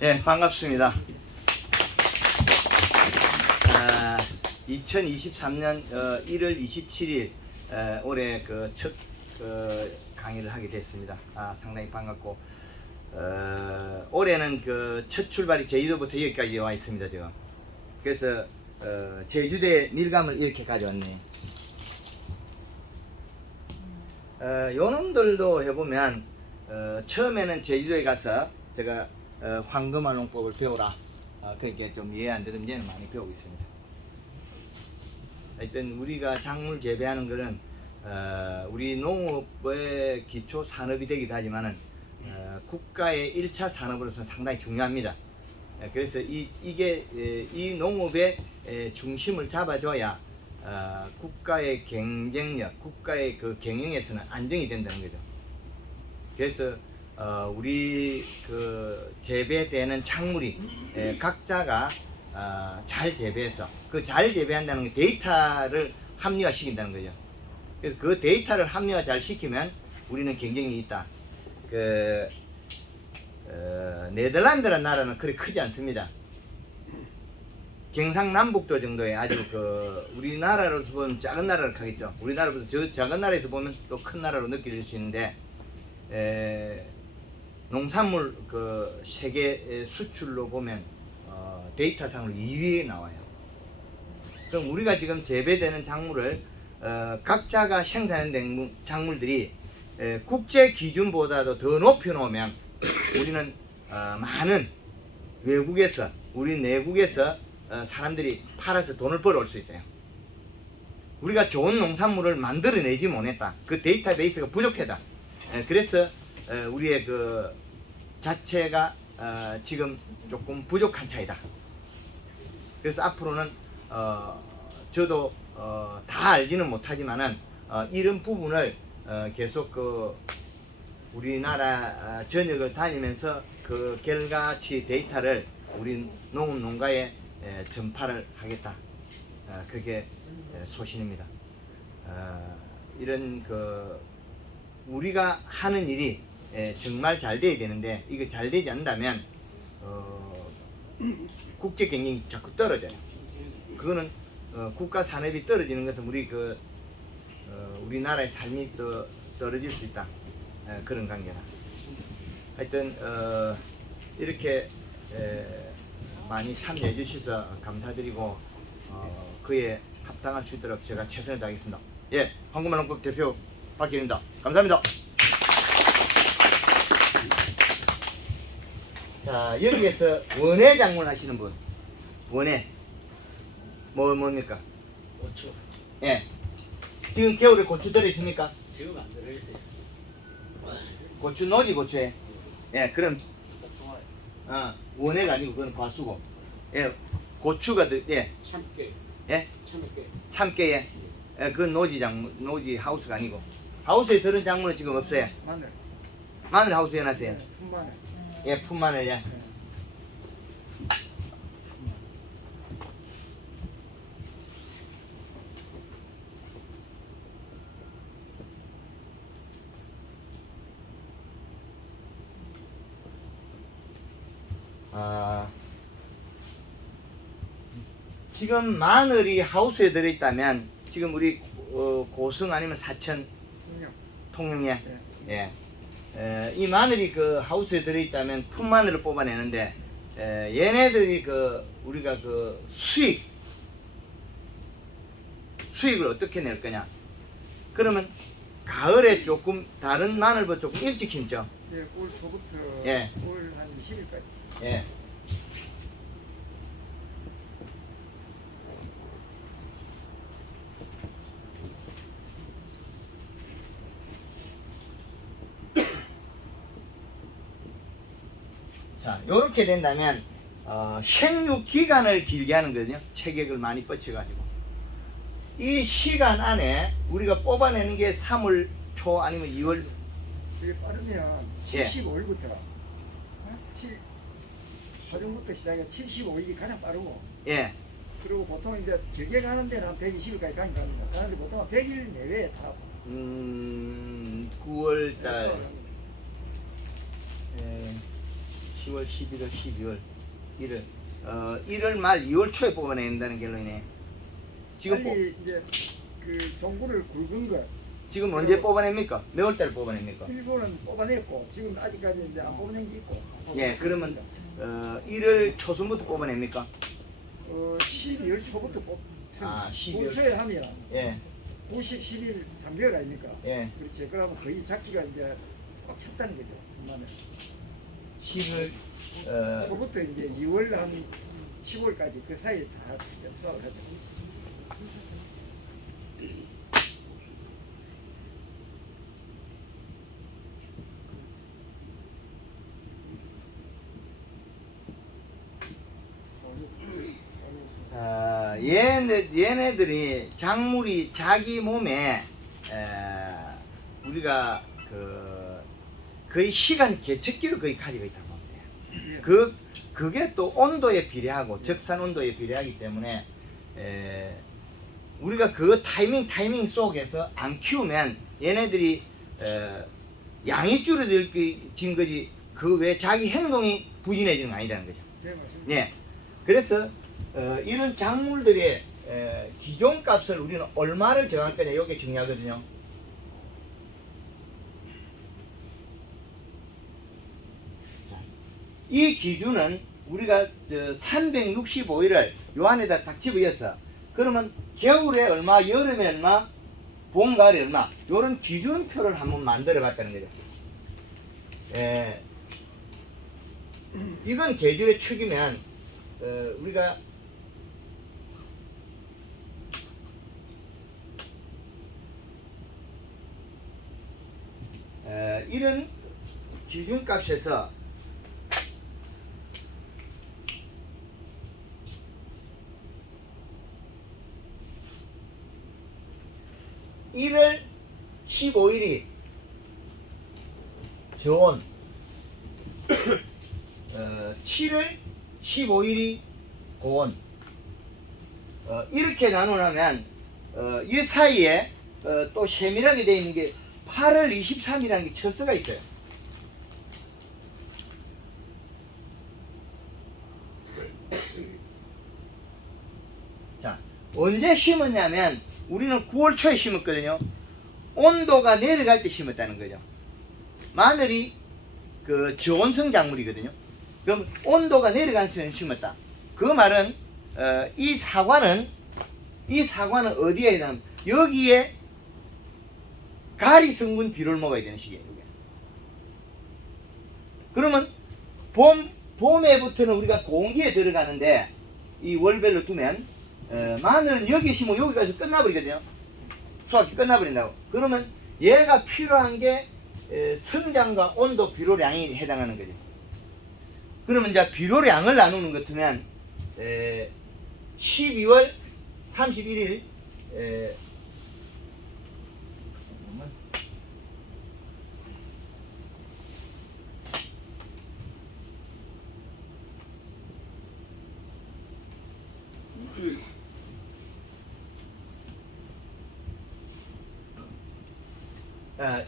예, 반갑습니다. 2023년 1월 27일 올해 그 첫 강의를 하게 됐습니다. 상당히 반갑고 올해는 그 첫 출발이 제주도부터 여기까지 와 있습니다. 지금. 그래서 제주도의 밀감을 이렇게 가져왔네요. 요놈들도 해보면 처음에는 제주도에 가서 제가 황금알농법을 배우라 그렇게 좀 이해 안 되는 이제는 많이 배우고 있습니다. 하여튼 우리가 작물 재배하는 것은 우리 농업의 기초 산업이 되기도 하지만은 국가의 1차 산업으로서 상당히 중요합니다. 그래서 이 농업의 중심을 잡아줘야 국가의 경쟁력, 국가의 그 경영에서는 안정이 된다는 거죠. 그래서 우리 그 재배되는 작물이 각자가 잘 재배해서 그 잘 재배한다는 게 데이터를 합리화시킨다는 거죠. 그래서 그 데이터를 합리화 잘 시키면 우리는 경쟁력이 있다. 네덜란드라는 나라는 그리 크지 않습니다. 경상남북도 정도의 아주 우리나라로서 보면 작은 나라를 하겠죠. 우리나라보다 저 작은 나라에서 보면 또 큰 나라로 느낄 수 있는데 농산물 세계 수출로 보면 데이터상으로 2위에 나와요. 그럼 우리가 지금 재배되는 작물을 각자가 생산된 작물들이 국제 기준보다도 더 높여 놓으면 우리는 많은 외국에서 우리 내국에서 사람들이 팔아서 돈을 벌어올 수 있어요. 우리가 좋은 농산물을 만들어내지 못했다. 그 데이터베이스가 부족하다. 그래서 우리의 그 자체가 지금 조금 부족한 차이다. 그래서 앞으로는 저도 다 알지는 못하지만은 이런 부분을 계속 우리나라 전역을 다니면서 그 결과치 데이터를 우리 농가에 전파를 하겠다. 그게 소신입니다. 이런 우리가 하는 일이 정말 잘 돼야 되는데 이거 잘 되지 않는다면 국제 경쟁이 자꾸 떨어져요. 그거는 국가 산업이 떨어지는 것은 우리나라의 삶이 떨어질 수 있다. 그런 관계다. 하여튼 이렇게 많이 참여해 주셔서 감사드리고 그에 합당할 수 있도록 제가 최선을 다하겠습니다. 예, 황금알농법 대표 박길입니다. 감사합니다. 자, 여기에서 원예 작물 하시는 분, 원예 뭡니까? 고추. 예, 지금 겨울에 고추 들어 있습니까? 지금 안 들어있어요. 고추 노지 고추에. 예, 그럼 좋아요. 원예가 아니고 그건 과수고. 예, 고추가 예, 참깨. 예, 참깨. 참깨에. 예, 그건 노지 하우스가 아니고. 하우스에 들은 작물은 지금 없어요. 마늘 하우스에 놨어요. 품마늘. 예, 품마늘 예. 지금 마늘이 하우스에 들어있다면 지금 우리 고성 아니면 사천 통영에 예. 이 마늘이 그 하우스에 들어있다면 풋마늘을 뽑아내는데 얘네들이 우리가 수익을 어떻게 낼 거냐? 그러면 가을에 조금 다른 마늘보다 조금 일찍 심죠. 예, 올 초부터 예. 올 한 20일까지. 예. 자, 요렇게 된다면 생육 기간을 길게 하는 거거든요. 체격을 많이 뻗쳐가지고 이 시간 안에 우리가 뽑아내는 게 3월 초 아니면 2월 이게 빠르면 예. 75일부터 4중부터 시작해 75일이 가장 빠르고 예. 그리고 보통 이제 길게 가는 데는 한 120일까지 가니까 가는데 보통 한 100일 내외에 다 9월달 10월, 11월, 12월, 1월, 1월 말 2월 초에 뽑아내야 된다는 결론이네. 지금 빨리 이제 그 종구를 굵은 거 지금 언제 뽑아냅니까? 몇 월달 뽑아냅니까? 일본은 뽑아냈고 지금 아직까지 이제 안 뽑아낸 게 있고. 예, 그러면 1월 초순부터 뽑아냅니까? 12월 초부터 아, 12월. 12월 초에 하면 예, 90, 11, 3개월 아닙니까? 예. 그렇지. 그러면 거의 작기가 이제 꽉 찼다는 거죠. 그러면 10월, 초부터 이제 2월 한 10월까지 그 사이에 다 수확을 하죠. 얘네들이 작물이 자기 몸에 우리가 거의 시간 계측기를 거의 가지고 있다고 보면 돼요. 그게 또 온도에 비례하고 적산 온도에 비례하기 때문에 우리가 그 타이밍 속에서 안 키우면 얘네들이 양이 줄어들진 거지 그 외 자기 행동이 부진해지는 거 아니라는 거죠. 네, 맞습니다. 예. 그래서 이런 작물들의 기존 값을 우리는 얼마를 정할 거냐 이게 중요하거든요. 이 기준은 우리가 365일을 요 안에다 딱 집어넣어서 그러면 겨울에 얼마, 여름에 얼마, 봄, 가을에 얼마 요런 기준표를 한번 만들어 봤다는 거죠. 이건 계절의 축이면 우리가 이런 기준값에서 (1월 15일이) 저온 7월 15일이 고온 이렇게 나누면 이 사이에 또 세밀하게 되어 있는 게 8월 23일이라는 게 철수가 있어요. 자, 언제 심었냐면 우리는 9월 초에 심었거든요. 온도가 내려갈 때 심었다는 거죠. 마늘이 그 저온성 작물이거든요. 그럼 온도가 내려간 시점에 심었다. 그 말은 이 사과는 어디에 해당합니까? 여기에 가리 성분 비료를 먹어야 되는 시기예요. 이게. 그러면 봄에부터는 우리가 공기에 들어가는데 이 월별로 두면 마늘은 여기 심으면 여기까지 끝나버리거든요. 수확이 끝나버린다고. 그러면 얘가 필요한 게 성장과 온도 비료량이 해당하는 거죠. 그러면 이제 비료량을 나누는 것 같으면 12월 31일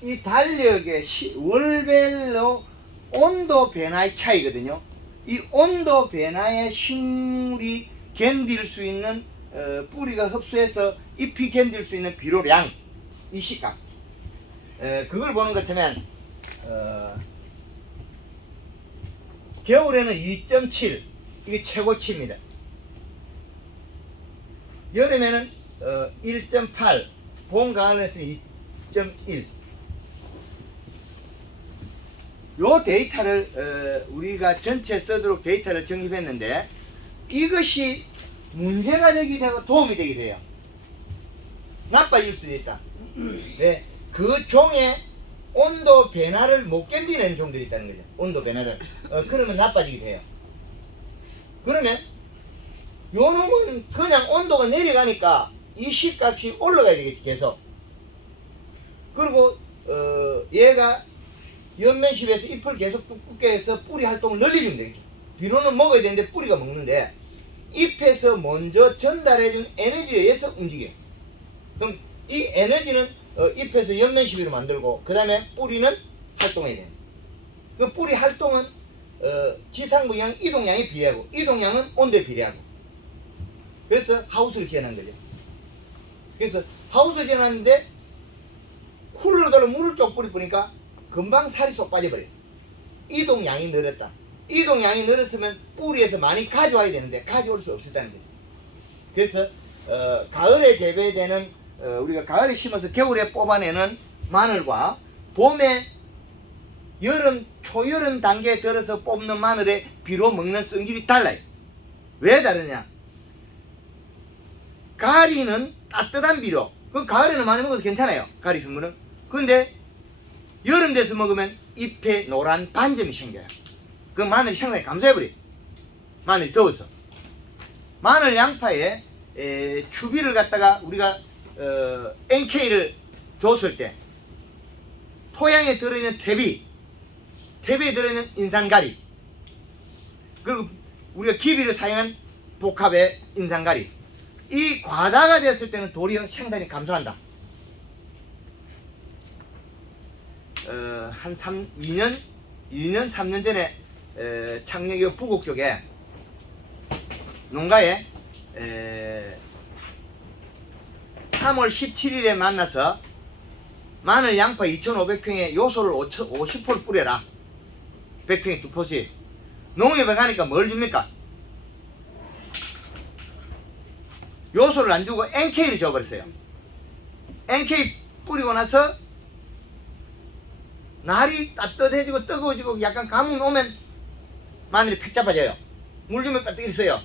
이 달력의 월별로 온도 변화의 차이거든요. 이 온도 변화의 식물이 견딜 수 있는 뿌리가 흡수해서 잎이 견딜 수 있는 비료량 이 시각 그걸 보는 것 같으면 겨울에는 2.7 이게 최고치입니다. 여름에는 1.8 봄 가을에서 2.1 요 데이터를 우리가 전체 쓰도록 데이터를 정립했는데 이것이 문제가 되기도 하고 도움이 되기도 해요. 나빠질 수도 있다. 네, 그 종의 온도 변화를 못 견디는 종들이 있다는 거죠. 온도 변화를 그러면 나빠지기도 해요. 그러면 요 놈은 그냥 온도가 내려가니까 이 C값이 올라가야 되겠지 계속. 그리고 얘가 연면십에서 잎을 계속 두껍게 해서 뿌리 활동을 늘려주면 되겠죠. 비료는 먹어야 되는데 뿌리가 먹는데 잎에서 먼저 전달해준 에너지에 의해서 움직여요. 그럼 이 에너지는 잎에서 연면시비로 만들고 그 다음에 뿌리는 활동해야 돼요. 그 뿌리 활동은 지상부양 이동량에 비례하고 이동량은 온도에 비례하고 그래서 하우스를 지어낸 거죠. 그래서 하우스 지어놨는데 쿨러로 물을 쪽 뿌리니까 금방 살이 쏙 빠져버려요. 이동량이 늘었다. 이동량이 늘었으면 뿌리에서 많이 가져와야 되는데 가져올 수 없었다는 거죠. 그래서 가을에 재배되는 우리가 가을에 심어서 겨울에 뽑아내는 마늘과 봄에 여름 초여름 단계에 들어서 뽑는 마늘의 비로 먹는 성질이 달라요. 왜 다르냐? 가리는 따뜻한 비료. 그 가을에는 많이 먹어도 괜찮아요. 가리 성분은. 근데 여름 돼서 먹으면 잎에 노란 반점이 생겨요. 그 마늘이 상당히 감소해버려요. 마늘이 더워서. 마늘 양파에 추비를 갖다가 우리가 NK를 줬을 때 토양에 들어있는 퇴비에 들어있는 인산가리 그리고 우리가 기비를 사용한 복합의 인산가리 이 과다가 됐을 때는 도리어 상당히 감소한다. 한 2년 3년 전에 창녕역 부곡 쪽에 농가에 3월 17일에 만나서 마늘 양파 2,500평에 요소를 50포를 뿌려라. 100평에 2포씩. 농협에 가니까 뭘 줍니까? 요소를 안 주고 NK를 줘버렸어요. NK 뿌리고 나서 날이 따뜻해지고 뜨거워지고 약간 가뭄 오면 마늘이 팩 잡아져요. 물 주면 빠뜨기 있어요.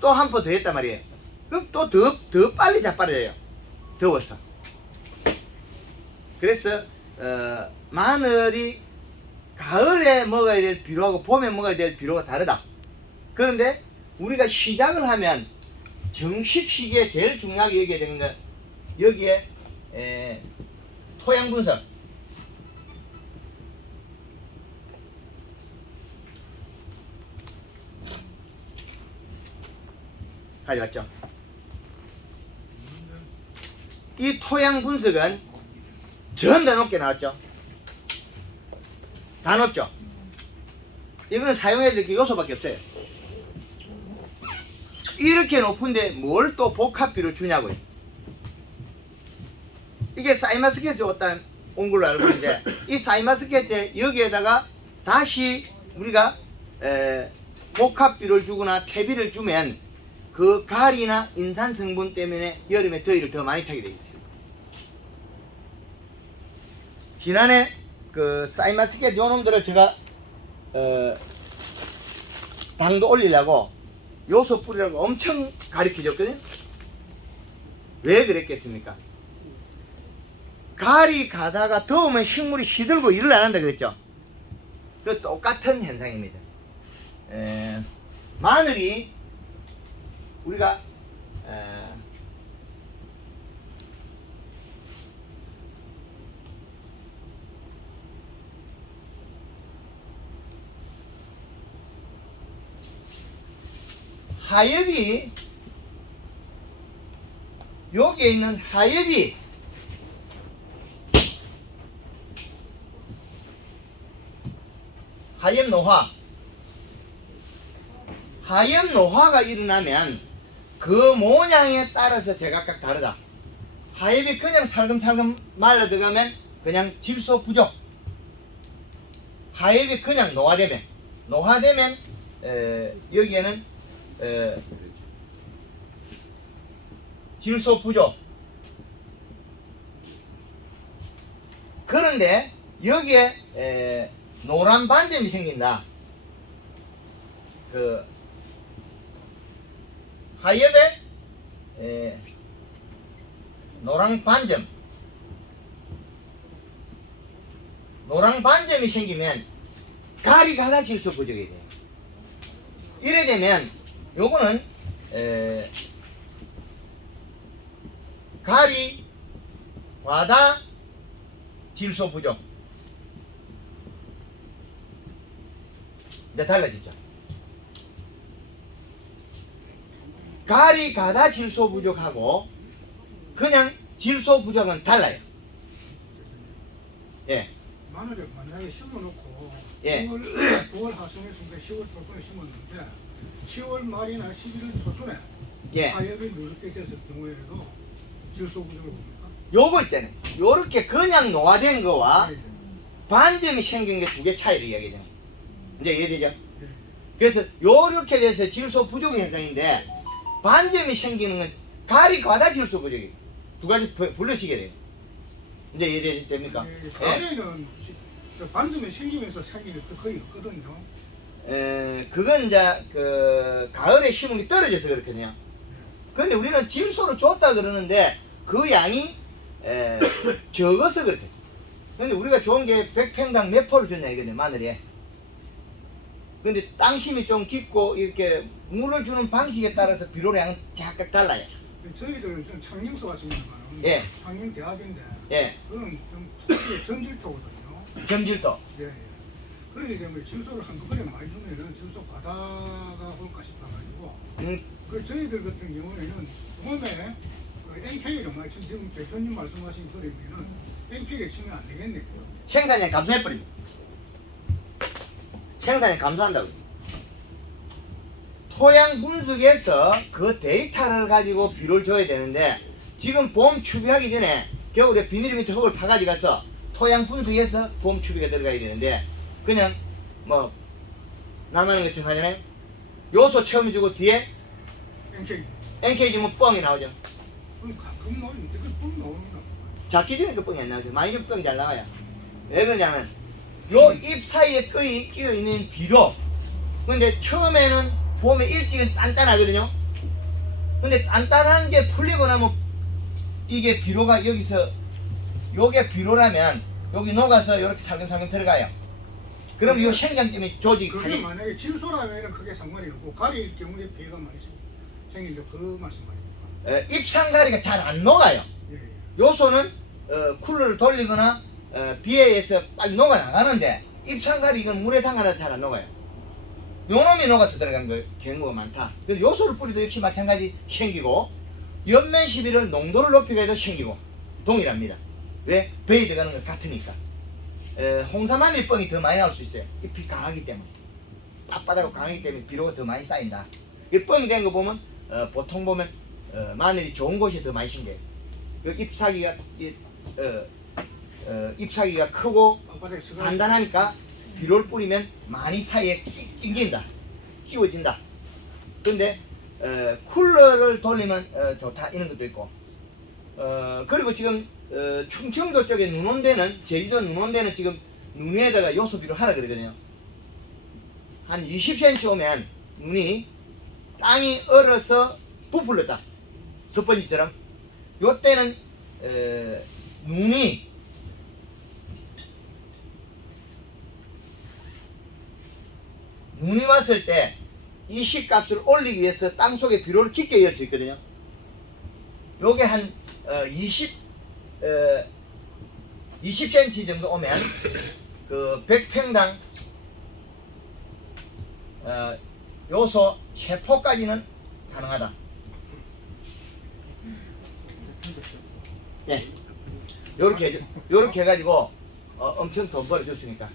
또 한 포 더 했단 말이에요. 그럼 또 더 빨리 자빠져요. 더워서. 그래서 마늘이 가을에 먹어야 될 비료하고 봄에 먹어야 될 비료가 다르다. 그런데 우리가 시작을 하면 정식 시기에 제일 중요하게 여겨야 되는 건 여기에 토양 분석 가져왔죠. 이 토양 분석은 전 다 높게 나왔죠. 다 높죠. 이거는 사용해야 될 게 요소밖에 없어요. 이렇게 높은데 뭘 또 복합비로 주냐고요. 이게 사이마스켓 줬다 온 걸로 알고 있는데 이 사이마스켓에 여기에다가 다시 우리가 복합비를 주거나 퇴비를 주면 그 가리나 인산 성분 때문에 여름에 더위를 더 많이 타게 되어 있어요. 지난해 그 사이마스켓 요놈들을 제가 당도 올리려고 요소 뿌리라고 엄청 가르쳐 줬거든요. 왜 그랬겠습니까? 가리 가다가 더우면 식물이 시들고 일을 안 한다 그랬죠. 그 똑같은 현상입니다. 마늘이 우리가 하엽이 여기에 있는 하엽이 하엽 노화가 일어나면 그 모양에 따라서 제각각 다르다. 하엽이 그냥 살금살금 말라 들어가면 그냥 질소 부족. 하엽이 그냥 노화되면 여기에는 질소 부족. 그런데 여기에 노란 반점이 생긴다. 그 하엽에 노란 반점이 생기면 가리 가다 질소 부족이 돼요. 이래 되면 요거는 가리 과다 질소 부족. 이제 달라졌죠. 가리 가다 질소 부족하고 그냥 질소 부족은 달라요. 예. 마늘을 만약에 심어놓고 예. 9월 하순에 심고 10월 초순에 심었는데 10월 말이나 11월 초순에 예. 타협이 누렇게 됐을 경우에도 질소 부족을 봅니까? 요거 있잖아요. 요렇게 그냥 노화된 거와 예, 반점이 생긴 게 두 개 차이를 이야기하잖아요. 이제 이해되죠? 예. 그래서 요렇게 돼서 질소 부족 현상인데 반점이 생기는 건 가리 과다 질소 부족이에요. 두 가지 불러시게 돼요. 이제 이해됩니까? 예, 가래는 반점이 생기면서 생기는 게 거의 없거든요. 그건 이제 그 가을에 심은 게 떨어져서 그렇거든요. 그런데 우리는 질소를 줬다 그러는데 그 양이 적어서 그렇대. 근데 우리가 좋은 게 100평당 몇 포를 줬냐 이거네, 마늘에. 근데 땅심이 좀 깊고 이렇게 물을 주는 방식에 따라서 비료의 양은 각각 달라요. 저희들은 지금 창녕서 왔습니다만 예. 창녕 대학인데 예. 그건 좀 토지의 전질토거든요. 점질도. 예, 예. 그러기 때문에 질소를 한꺼번에 많이 주면은 질소 과다가 올까 싶어가지고 그 저희들 같은 경우에는 봄에 그 NK를 많이 지금 대표님 말씀하신 그러면은 NK를 치면 안 되겠네요. 생산량 감소해버립니다. 생산량 감소한다고. 토양 분석에서 그 데이터를 가지고 비료를 줘야 되는데 지금 봄 추비하기 전에 겨울에 비닐 밑에 흙을 파가지고 가서 토양 분석해서 봄 추비가 들어가야 되는데 그냥 뭐 남하는 것처럼 하잖아요. 요소 처음 주고 뒤에 NK NK 주면 뻥이 나오죠. 그 가끔 나오는데 그뻥 나오는구나. 작기 전에 그 뻥이 안 나오죠. 많이 주면 뻥이 잘 나와요. 왜 그러냐면 요 잎 사이에 끼어 있는 비료. 근데 처음에는 봄에 일찍은 단단하거든요. 근데 단단한 게 풀리고 나면 이게 비료가 여기서 요게 비료라면 여기 녹아서 이렇게 살금살금 들어가요. 그럼 이 생장점이 조직이 그게 가지. 만약에 질소라면은 크게 상관이 없고 가리일 경우에 피해가 많이 생긴다 그 말씀 말입니까? 잎상가리가 잘 안 녹아요. 예, 예. 요소는 쿨러를 돌리거나 비에 의해서 빨리 녹아 나가는데 잎상가리 이건 물에 담가놔도 잘 안 녹아요. 요놈이 녹아서 들어간 경우가 많다. 그래서 요소를 뿌리도 역시 마찬가지 생기고 연면 시비를 농도를 높이게 해도 생기고 동일합니다. 왜? 배에 들어가는 건 같으니까. 홍사마늘 뻥이 더 많이 나올 수 있어요. 잎이 강하기 때문에. 빳빳하고 강하기 때문에 비료가 더 많이 쌓인다. 이 뻥이 된 거 보면 보통 보면 마늘이 좋은 곳이 더 많이 생겨요. 잎사귀가 잎사귀가 크고 앞바닥에 스가 단단하니까 비료를 뿌리면 많이 사이에 낑긴다. 끼워진다. 근데 쿨러를 돌리면 좋다 이런 것도 있고 그리고 지금 충청도 쪽에 눈 온 데는 제주도 눈 온 데는 지금 눈 위에다가 요소 비료 하라 그러거든요. 한 20cm 오면 눈이 땅이 얼어서 부풀렀다. 스펀지처럼. 요 때는 눈이 왔을 때 이 시값을 올리기 위해서 땅속에 비료를 깊게 열 수 있거든요. 요게 한 20cm 정도 오면 그 100평당 요소 3포까지는 가능하다. 예. 요렇게 해가지고 엄청 돈 벌어줬으니까.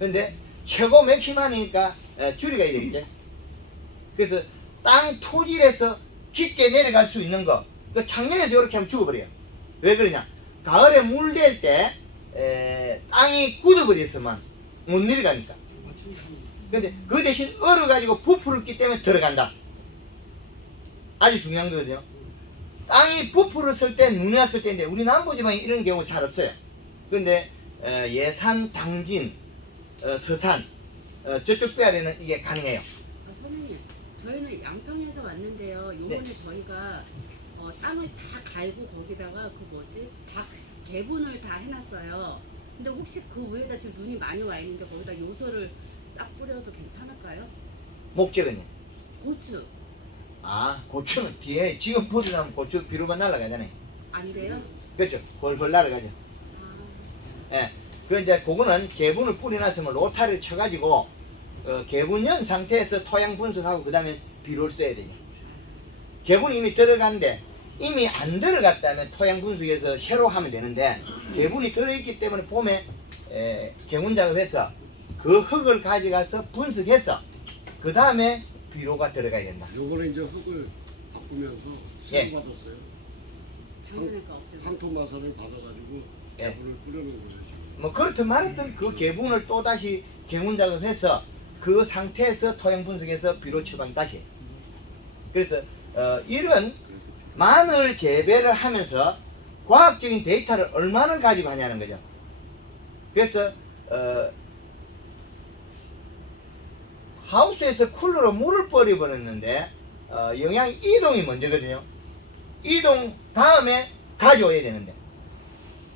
근데 최고 맥시멈이니까 줄여가야 되겠지. 그래서 땅 토질에서 깊게 내려갈 수 있는 거, 그 작년에서 이렇게 하면 죽어버려요. 왜 그러냐? 가을에 물 댈 때 땅이 굳어버렸으면 못 내려가니까. 근데 그 대신 얼어가지고 부풀었기 때문에 들어간다. 아주 중요한 거거든요. 땅이 부풀었을 때, 눈이 왔을 때인데 우리 남부지방에 이런 경우 잘 없어요. 근데 예산, 당진, 서산 저쪽 빼야되는 이게 가능해요. 선생님, 저희는 양평에서 왔는데요. 요번에 네. 저희가 땅을 다 갈고 거기다가 다 개분을 다 해놨어요. 근데 혹시 그 위에다 지금 눈이 많이 와 있는데 거기다 요소를 싹 뿌려도 괜찮을까요? 목적은요? 고추 아, 고추는 뒤에 지금 뿌리려면 고추 비료만 날아가잖아요. 안 돼요? 그렇죠. 벌벌 날아가죠. 아, 예. 그 이제 그거는 개분을 뿌려놨으면 로타를 쳐가지고 개분연 상태에서 토양 분석하고 그 다음에 비료를 써야 되죠. 개분이 이미 들어간데 이미 안 들어갔다면 토양 분석에서 새로 하면 되는데 개분이 들어있기 때문에 봄에 개문 작업해서 그 흙을 가져가서 분석해서 그 다음에 비료가 들어가야 된다. 요번에 이제 흙을 바꾸면서 예. 세수 받았어요. 작년에가 없죠. 황토마사를 받아가지고 예. 개분을 뿌려놓은 거죠. 지금. 뭐 그렇든 말했든 그 개분을 또 다시 개문 작업해서 그 상태에서 토양 분석해서 비료 처방 다시 해요. 그래서 이런 마늘 재배를 하면서 과학적인 데이터를 얼마나 가지고 하냐는 거죠. 그래서 하우스에서 쿨러로 물을 뿌려버렸는데 영양 이동이 먼저거든요. 이동 다음에 가져와야 되는데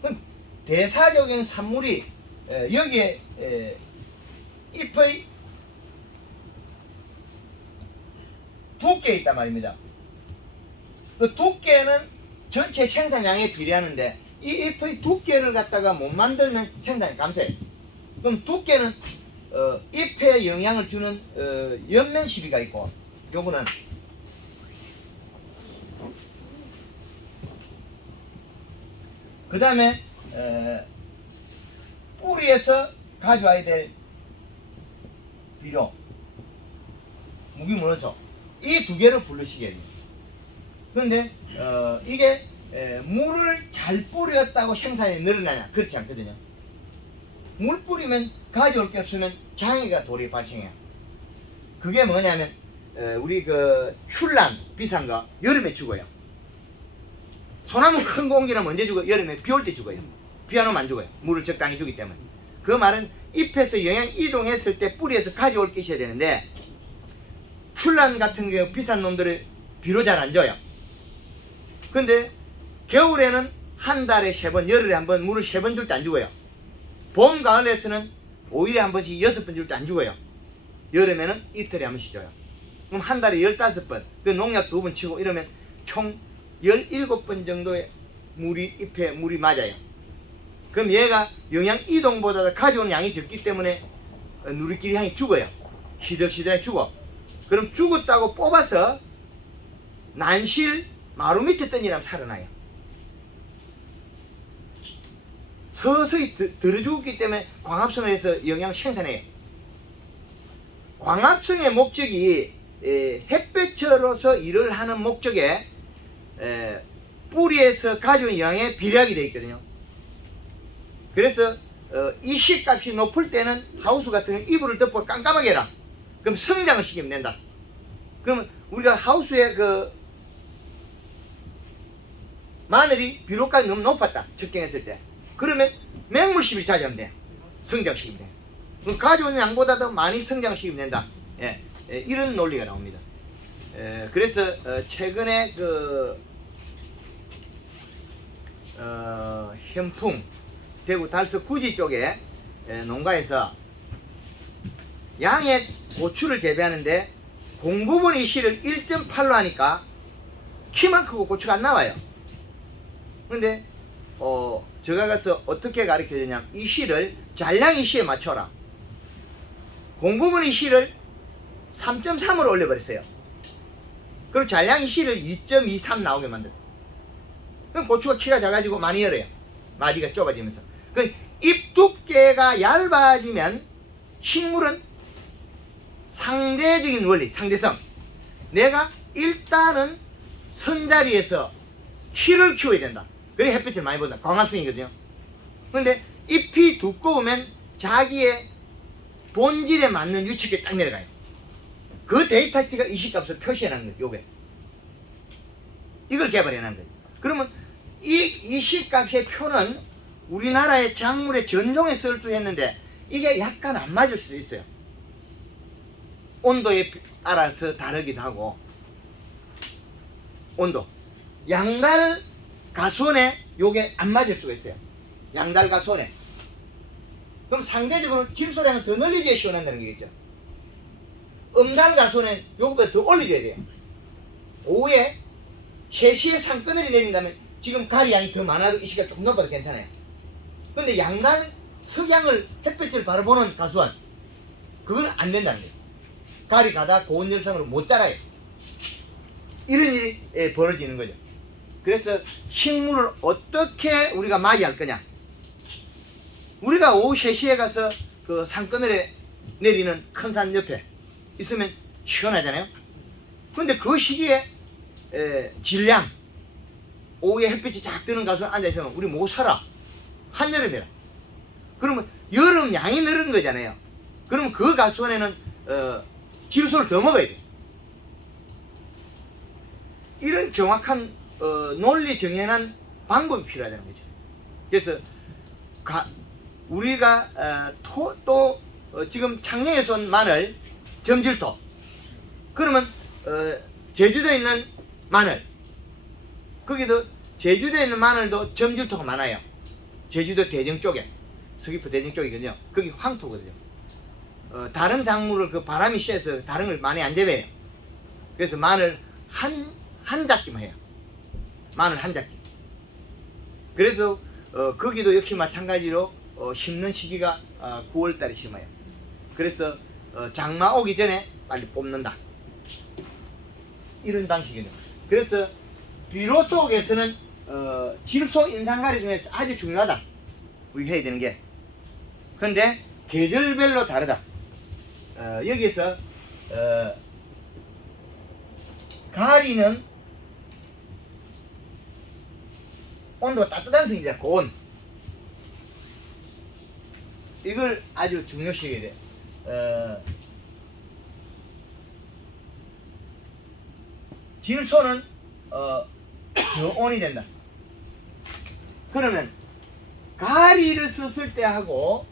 그럼 대사적인 산물이 여기에 잎의 두께 있단 말입니다. 그 두께는 전체 생산량에 비례하는데 이 잎의 두께를 갖다가 못 만들면 생산이 감소해요. 그럼 두께는 잎에 영향을 주는 옆면 시비가 있고 요거는 그 다음에 뿌리에서 가져와야 될 비료 무기문어소 이 두 개를 분류시켜야 됩니다. 그런데 이게 물을 잘 뿌렸다고 생산이 늘어나냐? 그렇지 않거든요. 물 뿌리면 가져올 게 없으면 장애가 도리에 발생해요. 그게 뭐냐면 우리 그 출란 비싼 거 여름에 죽어요. 소나무 큰 공기는 언제 죽어요? 여름에 비 올 때 죽어요. 비 안 오면 안 죽어요. 물을 적당히 주기 때문에. 그 말은 잎에서 영양 이동했을 때 뿌리에서 가져올 게 있어야 되는데 출란 같은 경우 비싼 놈들이 비료 잘 안 줘요. 근데 겨울에는 한 달에 3번, 열흘에 한 번 물을 3번 줄 때 안 죽어요. 봄, 가을에서는 5일에 한 번씩 6번 줄 때 안 죽어요. 여름에는 이틀에 한 번씩 줘요. 그럼 한 달에 15번, 그 농약 2번 치고 이러면 총 17번 정도의 물이 잎에 물이 맞아요. 그럼 얘가 영양 이동보다 가져오는 양이 적기 때문에 누리끼리 향이 죽어요. 시들시들하게 죽어. 그럼 죽었다고 뽑아서 난실 마루 밑에 던지라면 살아나요. 서서히 들어 죽었기 때문에 광합성을 해서 영양을 생산해요. 광합성의 목적이 햇볕으로서 일을 하는 목적에 뿌리에서 가져온 영양에 비례하게 되어 있거든요. 그래서 이 C값이 높을 때는 하우스 같은 경우 이불을 덮고 깜깜하게 해라. 그럼 성장을 시키면 된다. 그러면 우리가 하우스에 그 마늘이 비료까지 너무 높았다. 측정했을 때. 그러면 맹물심이 자제하면 돼. 성장시키면 돼. 그럼 가져온 양보다도 많이 성장시키면 된다. 이런 논리가 나옵니다. 그래서 최근에 그 현풍 대구 달서 구지 쪽에 농가에서 양의 고추를 재배하는데 공부분 이시를 1.8로 하니까 키만 크고 고추가 안 나와요. 근데 제가 가서 어떻게 가르쳐 주냐면 이 시를 잔량 이시에 맞춰라. 공부분 이시를 3.3으로 올려버렸어요. 그리고 잔량 이시를 2.23 나오게 만들어요. 그럼 고추가 키가 작아지고 많이 열어요. 마디가 좁아지면서. 그 잎 두께가 얇아지면 식물은 상대적인 원리, 상대성. 내가 일단은 선자리에서 키를 키워야 된다. 그래 햇빛을 많이 본다. 광합성이거든요. 근데 잎이 두꺼우면 자기의 본질에 맞는 위치에 딱 내려가요. 그 데이터치가 이 시값을 표시해놓은 거예요. 요게. 이걸 개발해놓은 거예요. 그러면 이 시값의 표는 우리나라의 작물의 전종에 쓸 수 있는데 이게 약간 안 맞을 수도 있어요. 온도에 따라서 다르기도 하고. 온도. 양달 가수원에 요게 안 맞을 수가 있어요. 양달 가수원에. 그럼 상대적으로 질소량을 더 늘려줘야 시원한다는 거겠죠. 음달 가수원에 요거보다 더 올려줘야 돼요. 오후에 3시에 산그늘이 내린다면 지금 가리 양이 더 많아도 이 시가 조금 높아도 괜찮아요. 근데 양달 석양을 햇볕을 바로 보는 가수원 그건 안 된다는 거예요. 가리 가다 고온 열상으로 못 자라요. 이런 일이 벌어지는 거죠. 그래서 식물을 어떻게 우리가 맞이할 거냐. 우리가 오후 3시에 가서 그 산그늘에 내리는 큰 산 옆에 있으면 시원하잖아요. 그런데 그 시기에 질량, 오후에 햇빛이 쫙 뜨는 가수에 앉아있으면 우리 못 살아. 한여름이라. 그러면 여름 양이 늘은 거잖아요. 그러면 그 가수원에는 질소를 더 먹어야 돼. 이런 정확한 논리 정연한 방법이 필요하다는 거죠. 그래서 우리가 또 지금 창녕에서 온 마늘, 점질토. 그러면 제주도에 있는 마늘, 거기도 제주도에 있는 마늘도 점질토가 많아요. 제주도 대정 쪽에, 서귀포 대정 쪽이거든요. 거기 황토거든요. 다른 작물을 그 바람이 쐬서 다른 걸 많이 안 재배해요. 그래서 마늘 한 작기만 해요. 마늘 한 작기. 그래서 거기도 역시 마찬가지로 심는 시기가 9월달에 심어요. 그래서 장마 오기 전에 빨리 뽑는다. 이런 방식이에요. 그래서 비료 속에서는 질소 인상가리 중에 아주 중요하다. 우리 해야 되는 게. 근데 계절별로 다르다. 여기서 가리는 온도가 따뜻한 성이자 고온. 이걸 아주 중요시해야 돼. 질소는 저온이 된다. 그러면 가리를 썼을 때 하고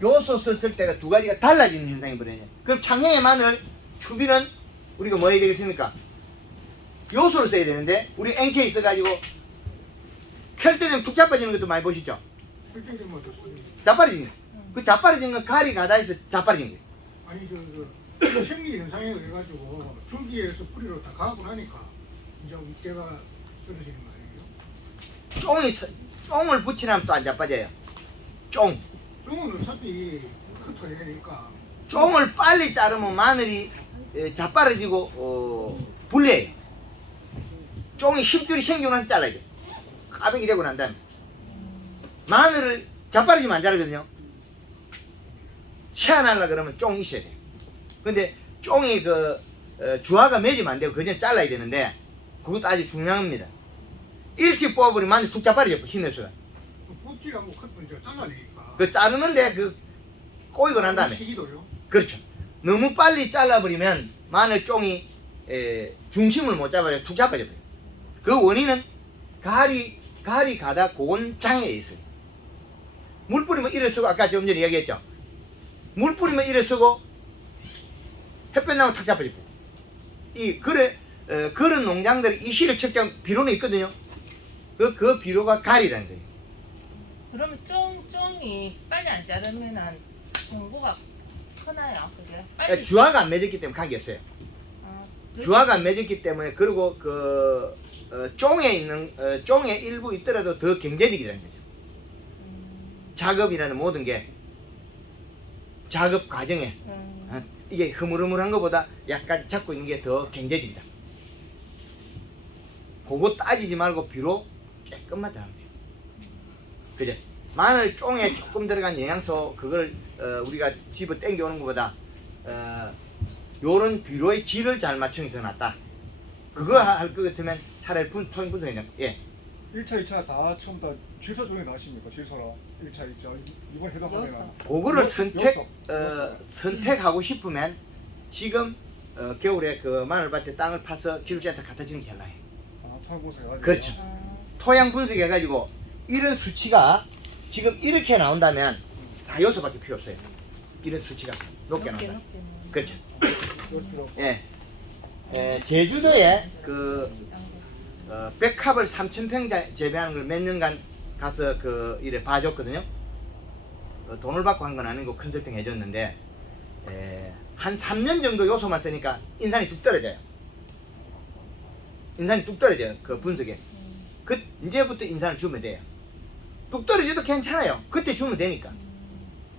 요소 썼을 때가 두 가지가 달라지는 현상이 벌어져요. 그럼 창녕의 마늘 추비는 우리가 뭐 해야 되겠습니까? 요소를 써야 되는데 우리 NK 써가지고 켤 때 되면 툭 자빠지는 것도 많이 보시죠? 그때는 뭐 좋습니다. 자빠지는 거. 그 자빠지는 건 가리 가다에서 자빠지는 거예요. 아니 생리 현상에 의해 가지고 줄기에서 뿌리로 다 가고 나니까 이제 이때가 쓰러지는 거 아니에요? 쫑을 붙이려면 또 안 자빠져요. 쫑. 종은 어차피 흩어야 되니까 쫑을 빨리 자르면 마늘이 자빠져지고 불려요. 쫑이 힘줄이 생기고 나서 잘라야 돼. 까백이 되고 난 다음에 마늘을 자빠지면 안 자르거든요. 치아날라 그러면 쫑이 있어야 돼. 근데 쫑이 주화가 맺으면 안 되고 그 전에 잘라야 되는데 그것도 아주 중요합니다. 일찍 뽑아버리면 마늘 툭 자빠져요. 힘내서. 껍질하고 컷은 이제 잘라내니까 그 자르는데 꼬이고 난 다음에. 시기도요. 그렇죠. 너무 빨리 잘라버리면 마늘 쫑이 중심을 못 잡아요. 툭 자빠져버려요. 그 원인은 가리 가다 고온 장애에 있어요. 물 뿌리면 이래 쓰고 아까 좀 전에 이야기했죠. 물 뿌리면 이래 쓰고 햇볕 나면 탁 자빠지고 그런 농장들이 이 시를 측정 비료는 있거든요. 그 비료가 가리라는 거예요. 그러면 쫑이 빨리 안 자르면은 공부가 크나요? 그게 빨리 주화가 안 맺었기 때문에 관계없어요. 주화가 안 맺었기 때문에 그리고 쫑에 있는 쫑의 일부 있더라도 더 경제적이라는 거죠. 작업이라는 모든 게 작업 과정에 이게 흐물흐물한 것보다 약간 잡고 있는 게 더 경제적이다. 그거 따지지 말고 비로 깨끗만 하면 돼요. 그죠? 마늘 쫑에 조금 들어간 영양소 그걸 우리가 집어 땡겨오는 것보다 요런 비료의 질을 잘 맞추는 게 더 낫다. 그거 할 것 같으면 차라리 토양 분석이냐. 예. 1차, 2차 다 처음 다 질소 중에 나십니까? 질소라 1차, 2차 이번 해당하면 그거를 요소. 선택하고 싶으면 지금 겨울에 그 마늘밭에 땅을 파서 기술자한테 갖다 주는 게 제일 나아요. 토양 분석해가지고 그렇죠. 토양 분석해가지고 이런 수치가 지금 이렇게 나온다면 다 요소밖에 필요 없어요. 이런 수치가 높게 나온다. 그렇죠. 예. 제주도에 백합을 3,000평 재배하는 걸 몇 년간 가서 일에 봐줬거든요. 돈을 받고 한 건 아니고 컨설팅 해줬는데 한 3년 정도 요소만 쓰니까 인산이 뚝 떨어져요. 인산이 뚝 떨어져요. 그 분석에. 이제부터 인산을 주면 돼요. 뚝 떨어져도 괜찮아요. 그때 주면 되니까.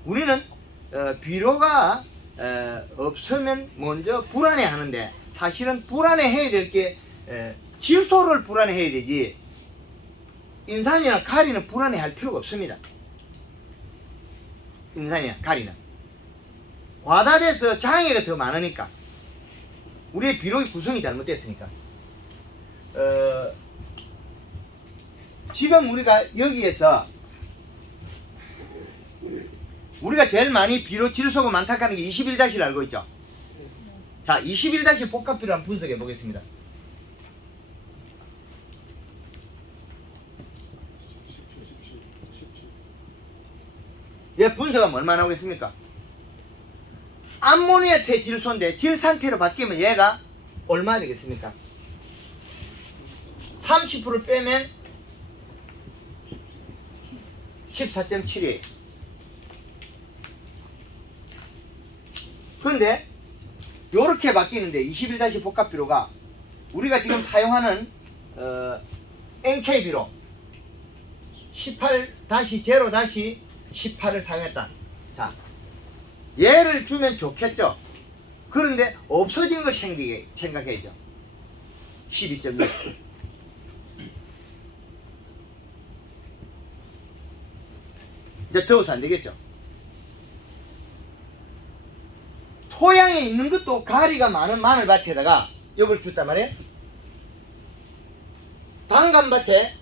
우리는 비료가 없으면 먼저 불안해하는데 사실은 불안해해야 될 게 질소를 불안해해야 되지 인산이나 가리는 불안해할 필요가 없습니다. 인산이나 가리는 과다돼서 장애가 더 많으니까, 우리의 비록의 구성이 잘못됐으니까. 지금 우리가 여기에서 우리가 제일 많이 비료 질소가 많다 하는 게 21-를 알고 있죠. 자, 21- 복합비를 한번 분석해 보겠습니다. 얘 분석하면 얼마나 나오겠습니까? 암모니아태 질소인데 질산태로 바뀌면 얘가 얼마 되겠습니까? 30% 빼면 14.7이에요. 그런데 요렇게 바뀌는데 21- 복합비료가 우리가 지금 사용하는 NK비료 18-0-18을 사용했다. 자, 얘를 주면 좋겠죠. 그런데 없어진 걸 생각해야죠. 12.6. 이제 더워서 안 되겠죠. 토양에 있는 것도 가리가 많은 마늘밭에다가 이걸 줬단 말이에요. 단감밭에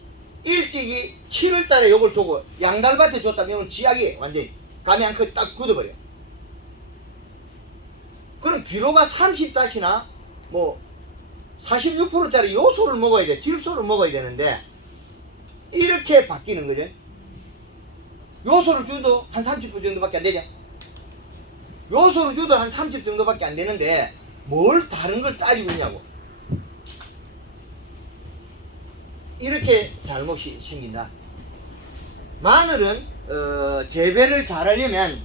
일찍이 7월달에 이걸 주고 양달밭에 줬다면 이건 지약이에요. 완전히 감이 한 컷 딱 굳어버려. 그럼 비료가 30-나 뭐 46%짜리 요소를 먹어야 돼. 질소를 먹어야 되는데 이렇게 바뀌는 거죠. 요소를 줘도 한 30% 정도밖에 안 되죠. 요소를 줘도 한 30 정도밖에 안 되는데 뭘 다른 걸 따지고 있냐고. 이렇게 잘못이 생긴다. 마늘은 재배를 잘하려면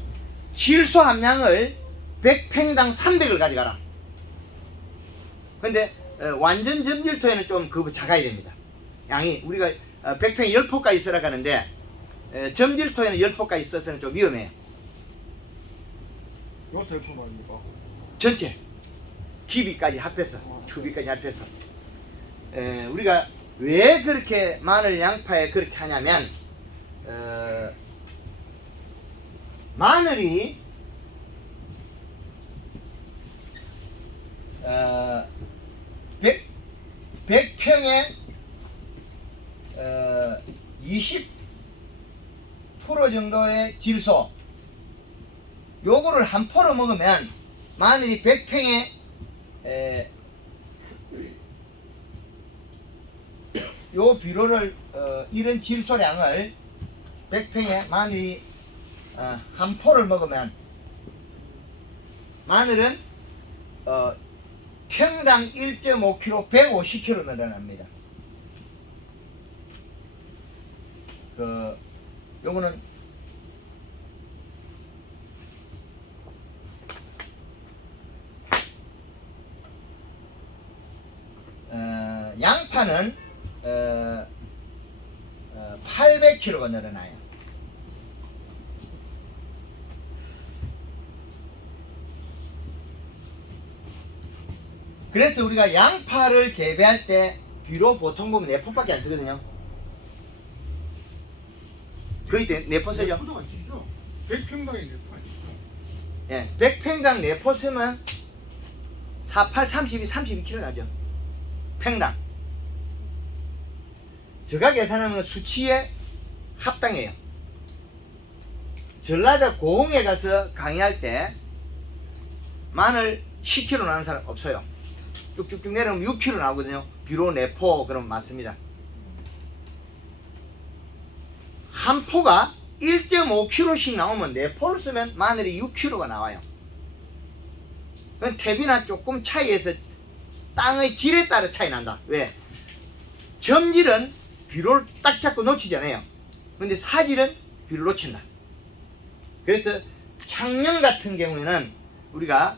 질소 함량을 100평당 300을 가져가라. 근데 완전 점질토에는 좀 그거 작아야 됩니다. 양이 우리가 100평에 10포까지 쓰라 하는데 점질토에는 10포까지 써서는 좀 위험해요. 요소의 품 아닙니까? 전체 기비까지 합해서, 추비까지 합해서. 우리가 왜 그렇게 마늘 양파에 그렇게 하냐면 마늘이 100평에 20% 정도의 질소, 요거를 한 포로 먹으면 마늘이 100평에 요 비료를 이런 질소량을 100평에 마늘이 한 포를 먹으면 마늘은 평당 1.5kg 150kg 늘어납니다. 요거는 양파는 800kg가 늘어나요. 그래서 우리가 양파를 재배할 때 비료 보통 보면 4포밖에 안 쓰거든요. 거의 4포 쓰죠. 포도가 지죠. 100평당에 4포가 지죠. 예, 100평당 4포 쓰면 48, 32, 32kg 나죠. 평당. 제가 계산하는 수치에 합당해요. 전라도 고흥에 가서 강의할 때 마늘 10kg 나오는 사람 없어요. 쭉쭉쭉 내려오면 6kg 나오거든요. 비료 4포 그러면 맞습니다. 한 포가 1.5kg씩 나오면 4포를 쓰면 마늘이 6kg가 나와요. 그건 탭이나 조금 차이에서 땅의 질에 따라 차이 난다. 왜? 점질은 비료를 딱 잡고 놓치잖아요. 근데 사질은 비료를 놓친다. 그래서 창녕 같은 경우에는 우리가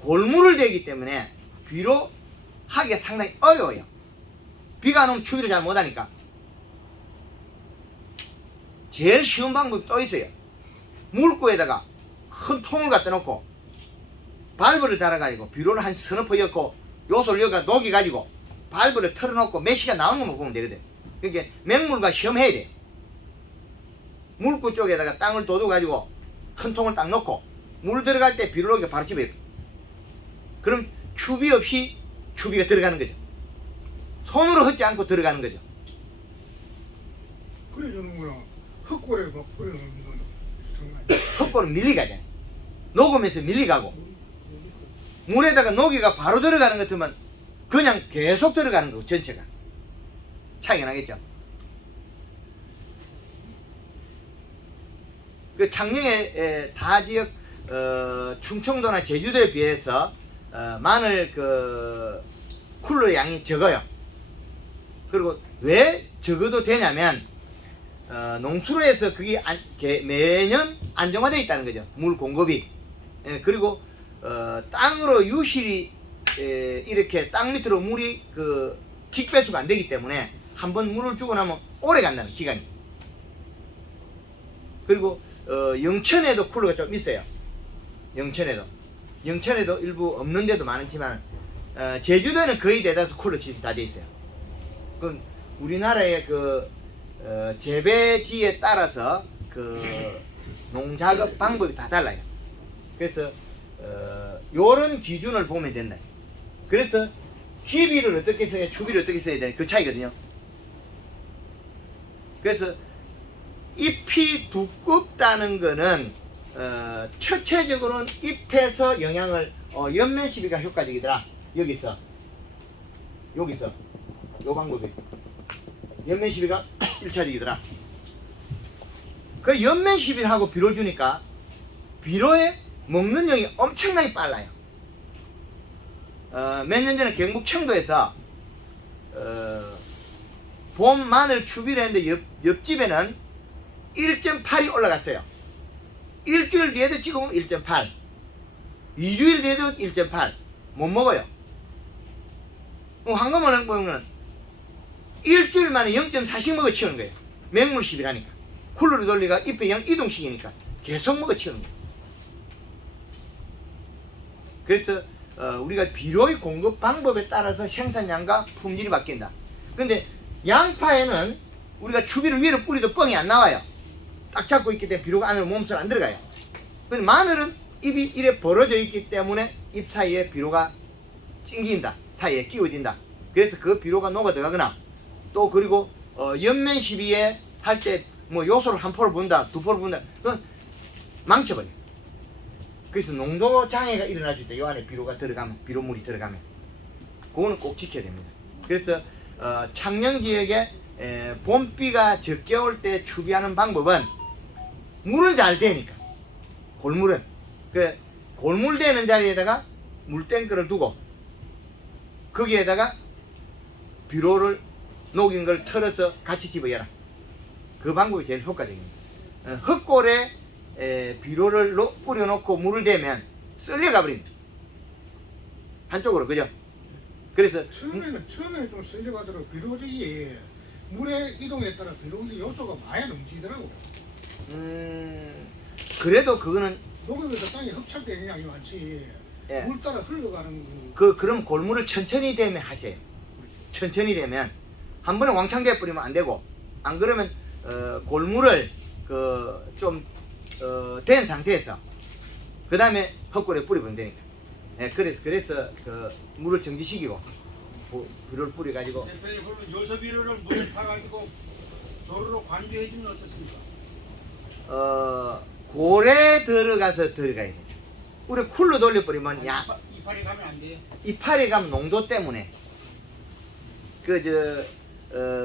골무를 대기 때문에 비료 하기가 상당히 어려워요. 비가 안 오면 추위를 잘 못하니까. 제일 쉬운 방법이 또 있어요. 물구에다가 큰 통을 갖다 놓고 발브를 달아가지고 비료를 한 서너 포 넣고 요소를 여기다 녹여가지고 발브를 털어놓고 몇 시간 나오는 거 보면 되거든. 그러니까 맹물과 시험해야 돼. 물구 쪽에다가 땅을 돋워가지고 큰 통을 딱 넣고 물 들어갈 때 비료를 이렇게 바로 집어요. 그럼 추비 없이 추비가 들어가는 거죠. 손으로 헛지 않고 들어가는 거죠. 그래 저는 뭐야 흙골에 막 뿌려놓는 건 정말 헛골은 밀리가잖아요. 녹으면서 밀리가고 물에다가 녹이가 바로 들어가는 것 같으면 그냥 계속 들어가는 거고 전체가 차이가 나겠죠. 그 작년에 다 지역 충청도나 제주도에 비해서 마늘 그 쿨러 양이 적어요. 그리고 왜 적어도 되냐면 농수로에서 그게 매년 안정화되어 있다는 거죠. 물 공급이. 그리고 땅으로 유실이 이렇게 땅 밑으로 물이 그 직배수가 안 되기 때문에 한번 물을 주고 나면 오래 간다는 기간이. 그리고 영천에도 쿨러가 좀 있어요. 영천에도 일부 없는 데도 많지만 제주도는 거의 대다수 쿨러 시스템 다 돼 있어요. 그건 우리나라의 그 재배지에 따라서 그 농작업 방법이 다 달라요. 그래서 요런 기준을 보면 된다. 그래서 희비를 어떻게 써야 추비를 어떻게 써야 되는 그 차이거든요. 그래서 잎이 두껍다는 거는 첫째적으로는 잎에서 영향을 연면 시비가 효과적이더라. 여기서 요 방법이 연면 시비가 1차적이더라. 그 연면 시비를 하고 비료를 주니까 비료에 먹는 양이 엄청나게 빨라요. 몇 년 전에 경북 청도에서 봄 마늘 추비를 했는데 옆집에는 1.8이 올라갔어요. 일주일 뒤에도 지금은 1.8, 2주일 뒤에도 1.8 못 먹어요. 황금어는 보면 일주일 만에 0.4씩 먹어 치우는 거예요. 맹물 시비라니까. 쿨러를 돌리가 잎에 양 이동시키니까 계속 먹어 치우는 거예요. 그래서 우리가 비료의 공급 방법에 따라서 생산량과 품질이 바뀐다. 근데 양파에는 우리가 추비를 위로 뿌리도 뻥이 안 나와요. 딱 잡고 있기 때문에 비료가 안으로 몸살 안 들어가요. 근데 마늘은 잎이 이래 벌어져 있기 때문에 잎 사이에 비료가 찡긴다. 사이에 끼워진다. 그래서 그 비료가 녹아 들어가거나 또 그리고 연면 시비에 할 때 뭐 요소를 한 포를 분다, 두 포를 분다, 그건 망쳐버려요. 그래서 농도 장애가 일어날 수 있다. 요 안에 비료가 들어가면, 비료물이 들어가면. 그거는 꼭 지켜야 됩니다. 그래서 창녕 지역에 봄비가 적게 올 때 추비하는 방법은 물은 잘 되니까 골물은 그 골물 되는 자리에다가 물탱크를 두고 거기에다가 비료를 녹인 걸 털어서 같이 집어여라. 그 방법이 제일 효과적입니다. 흙골에 비료를 뿌려놓고 물을 대면 쓸려가 버립니다. 한쪽으로, 그죠? 그래서 처음에는 좀 쓸려가더라도 비료적이 물의 이동에 따라 비료의 요소가 많이 넘치더라고요. 그래도 그거는 녹으면서 땅에 흡착되는 양이 많지. 예. 물 따라 흘러가는 그럼 골물을 천천히 되면 하세요. 천천히 되면 한 번에 왕창 돼 버리면 안 되고, 안 그러면 골물을 좀 된 상태에서 그 다음에 헛골에 뿌려보면 되니까. 예, 그래서 그 물을 정지시키고 비료를 뿌려가지고. 대표님 그러면 요소 비료를 물에 타가지고 조르로 관주해주면 어떻습니까? 골에 들어가야 되죠. 우리 쿨로 돌려버리면 이파리 가면 안 돼요? 이파리 가면 농도 때문에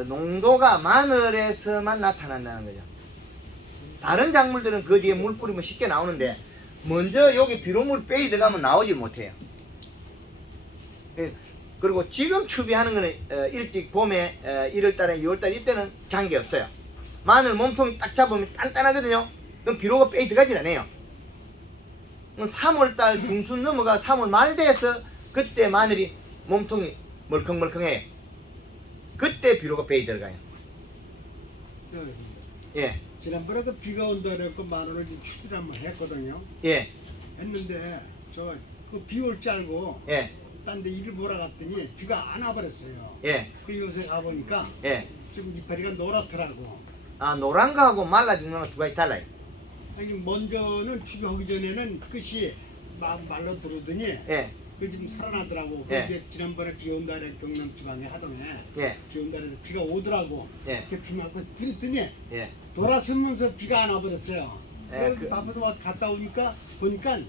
농도가 마늘에서만 나타난다는 거죠. 다른 작물들은 그 뒤에 물 뿌리면 쉽게 나오는데 먼저 여기 비료물 빼이 들어가면 나오지 못해요. 그리고 지금 추비하는 거는 일찍 봄에 1월달에 2월달 이때는 장기 없어요. 마늘 몸통이 딱 잡으면 단단하거든요. 그럼 비료가 빼이 들어가질 않아요. 3월달 중순 넘어가 3월 말 돼서 그때 마늘이 몸통이 멀컹멀컹해요. 그때 비료가 빼이 들어가요. 예. 지난번에 그 비가 온다 그래서 마늘을 추비를 한번 했거든요. 예. 했는데 저 그 비 올 줄 알고 예. 딴 데 일을 보러 갔더니 비가 안 와버렸어요. 예. 그 요새 가보니까 예. 좀 이파리가 노랗더라고. 아, 노란 거하고 말라 죽는 건 두 가지 달라요. 아니 먼저는 취급하기 전에는 끝이 막 말로 들어오더니 예, 그 좀 살아나더라고. 예. 근데 지난번에 비 온다 그래 경남 지방에 하동에 예, 비 온다 그래서 비가 오더라고. 예, 그 비 맞고 그랬더니 예. 돌아서면서 비가 안 와버렸어요. 예, 그 바빠서 와 갔다 오니까 보니까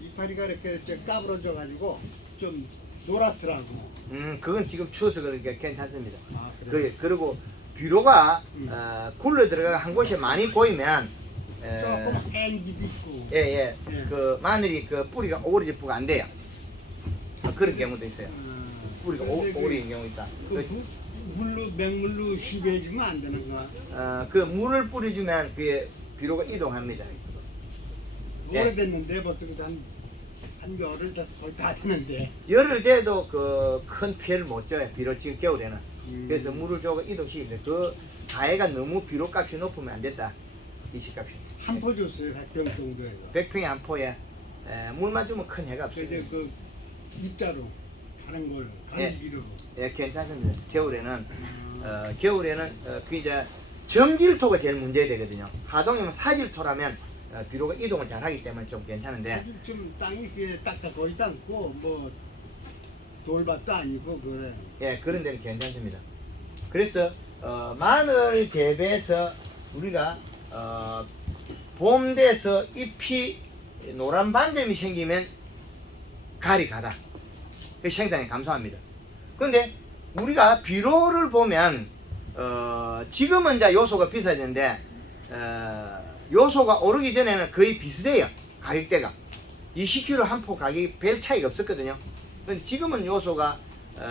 이파리가 이렇게 까부러져 가지고 좀 노랗더라고. 그건 지금 추워서 그러니까 괜찮습니다. 아 그래. 그리고 비료가 음. 굴러 들어가 한 곳에 많이 보이면 조금 앵기도 있고. 예, 예, 예. 그 마늘이 그 뿌리가 오그라지pu가 안 돼요. 그런 경우도 있어요. 뿌리가 근데 그- 오그라진 경우 있다. 물로 맹물로 시배해주면 안 되는 거야. 그 물을 뿌려주면 그 비료가 이동합니다. 예. 오래됐는데 벌써 한 열흘 거의 다 되는데. 열흘 돼도 그 큰 피해를 못 줘요. 비료 지금 겨울에는. 그래서 물을 줘가 이동시키는데 그 가해가 너무 비료 값이 높으면 안 됐다. 이식값이. 한 포 줬어요. 같은 정도에서. 100평에 한 포에 물만 주면 큰 해가 그 없어요. 이제 그 입자로 하는 걸 간지기로. 예, 괜찮습니다. 겨울에는 그 이제 점질토가 제일 문제가 되거든요. 하동이면 사질토라면 비료가 이동을 잘 하기 때문에 좀 괜찮은데 사실 좀 땅이 그게 딱딱거리도 않고 뭐 돌밭도 아니고 그래. 예, 그런 데는 괜찮습니다. 그래서 마늘 재배에서 우리가 봄 돼서 잎이 노란 반점이 생기면 가리 가다. 그 생산이 감소합니다. 근데 우리가 비료를 보면 지금은 이제 요소가 비싸졌는데 요소가 오르기 전에는 거의 비슷해요. 가격대가 20kg 한 포 가격이 별 차이가 없었거든요. 근데 지금은 요소가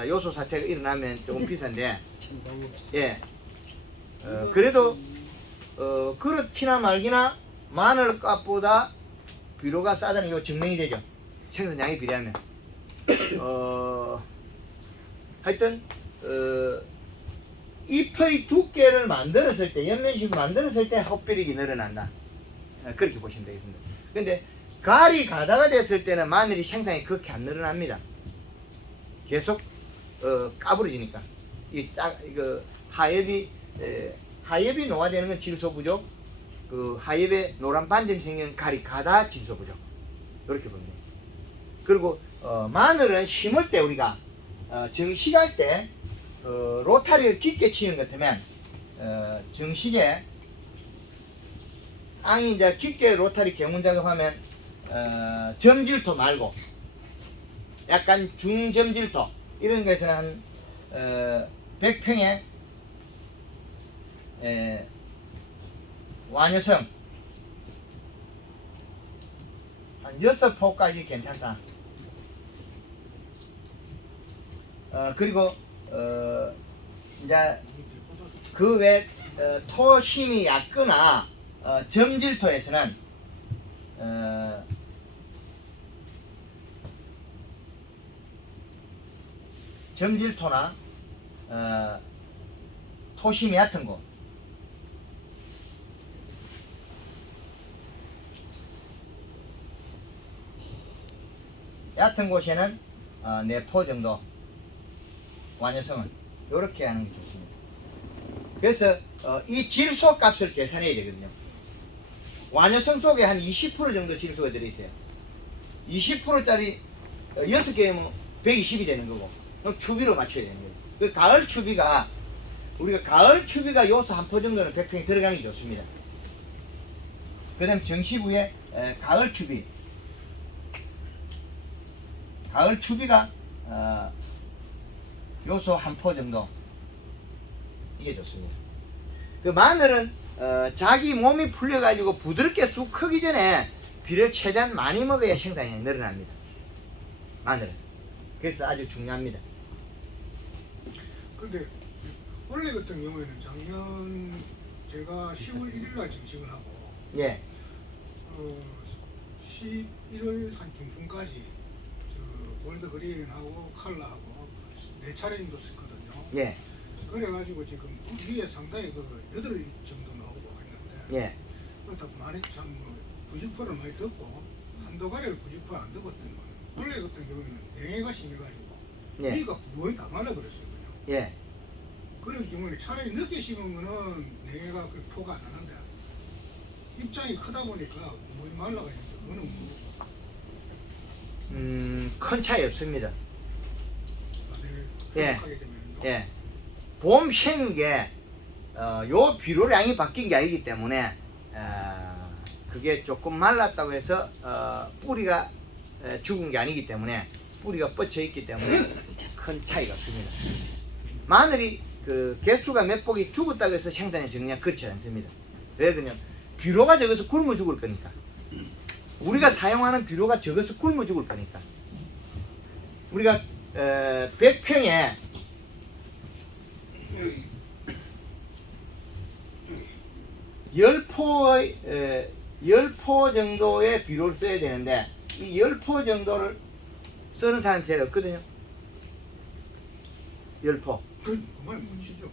요소 사태가 일어나면 조금 비싼데 예. 그래도 그렇기나 말기나 마늘 값보다 비료가 싸다는 게 증명이 되죠. 생산량에 비례하면. 하여튼 잎의 두께를 만들었을 때 연면식을 만들었을 때 헛비력이 늘어난다. 그렇게 보시면 되겠습니다. 근데 가리 가다가 됐을 때는 마늘이 생산이 그렇게 안 늘어납니다. 계속 까부러지니까 이거 하엽이 노화되는 건 질소 부족, 그 하엽에 노란 반점이 생기는 가리 가다 질소 부족 이렇게 봅니다. 그리고 마늘은 심을 때 우리가 정식할 때 로타리를 깊게 치는 것 같으면 정식에 땅이 이제 깊게 로타리 개문 작업하면 점질토 말고 약간 중점질토 이런 것에서는 한 100평에 완효성 한 6포까지 괜찮다. 그리고 이제 그 외 토심이 얕거나 점질토에서는 점질토나 토심이 얕은 곳 얕은 곳에는 4포 정도 완효성은 이렇게 하는 게 좋습니다. 그래서 이 질소 값을 계산해야 되거든요. 완효성 속에 한 20% 정도 질소가 들어있어요. 20%짜리 6개면 120이 되는 거고 그럼 추비로 맞춰야 되는 거예요. 그 가을 추비가 우리가 가을 추비가 요소 한 포 정도는 100평에 들어가는 게 좋습니다. 그 다음 정식 후에 가을 추비 가을 추비가 요소 한 포 정도 이게 좋습니다. 그 마늘은 자기 몸이 풀려가지고 부드럽게 쑥 크기 전에 비를 최대한 많이 먹어야 생산이 늘어납니다. 마늘은 그래서 아주 중요합니다. 근데 원래 같은 경우에는 작년 제가 10월 1일 날 정식을 하고 예, 11월 한 중순까지 골드 그린하고 컬러하고 4차례 정도 썼거든요. 예, 그래가지고 지금 위에 상당히 그 8 정도 나오고 했는데 예, 그렇다고 많이 참 부직포를 많이 듣고 한두 가리를 부직포를 안 듣었던 거는 원래 같은 경우에는 냉해가 심해가지고 예, 위가 거의 다 말라버렸어요. 그냥. 예, 그런 경우에 차라리 늦게 심은 거는 내가 그 포가 안 나는데 입장이 크다 보니까 물이 말라가 있는데 그거는 뭐 큰 차이 없습니다. 예. 하게 되면 예. 봄 생육에 요 비료량이 바뀐 게 아니기 때문에 그게 조금 말랐다고 해서 뿌리가 죽은 게 아니기 때문에 뿌리가 뻗쳐 있기 때문에 큰 차이가 없습니다. 마늘이 그 개수가 몇 복이 죽었다고 해서 생산이 적냐 그렇지 않습니다. 왜 그러냐 비료가 적어서 굶어 죽을 거니까. 우리가 사용하는 비료가 적어서 굶어 죽을 거니까. 우리가 100평에 열 포 정도의 비료를 써야 되는데 이 10포 정도를 쓰는 사람이 별로 없거든요. 10포. 그말 못치죠.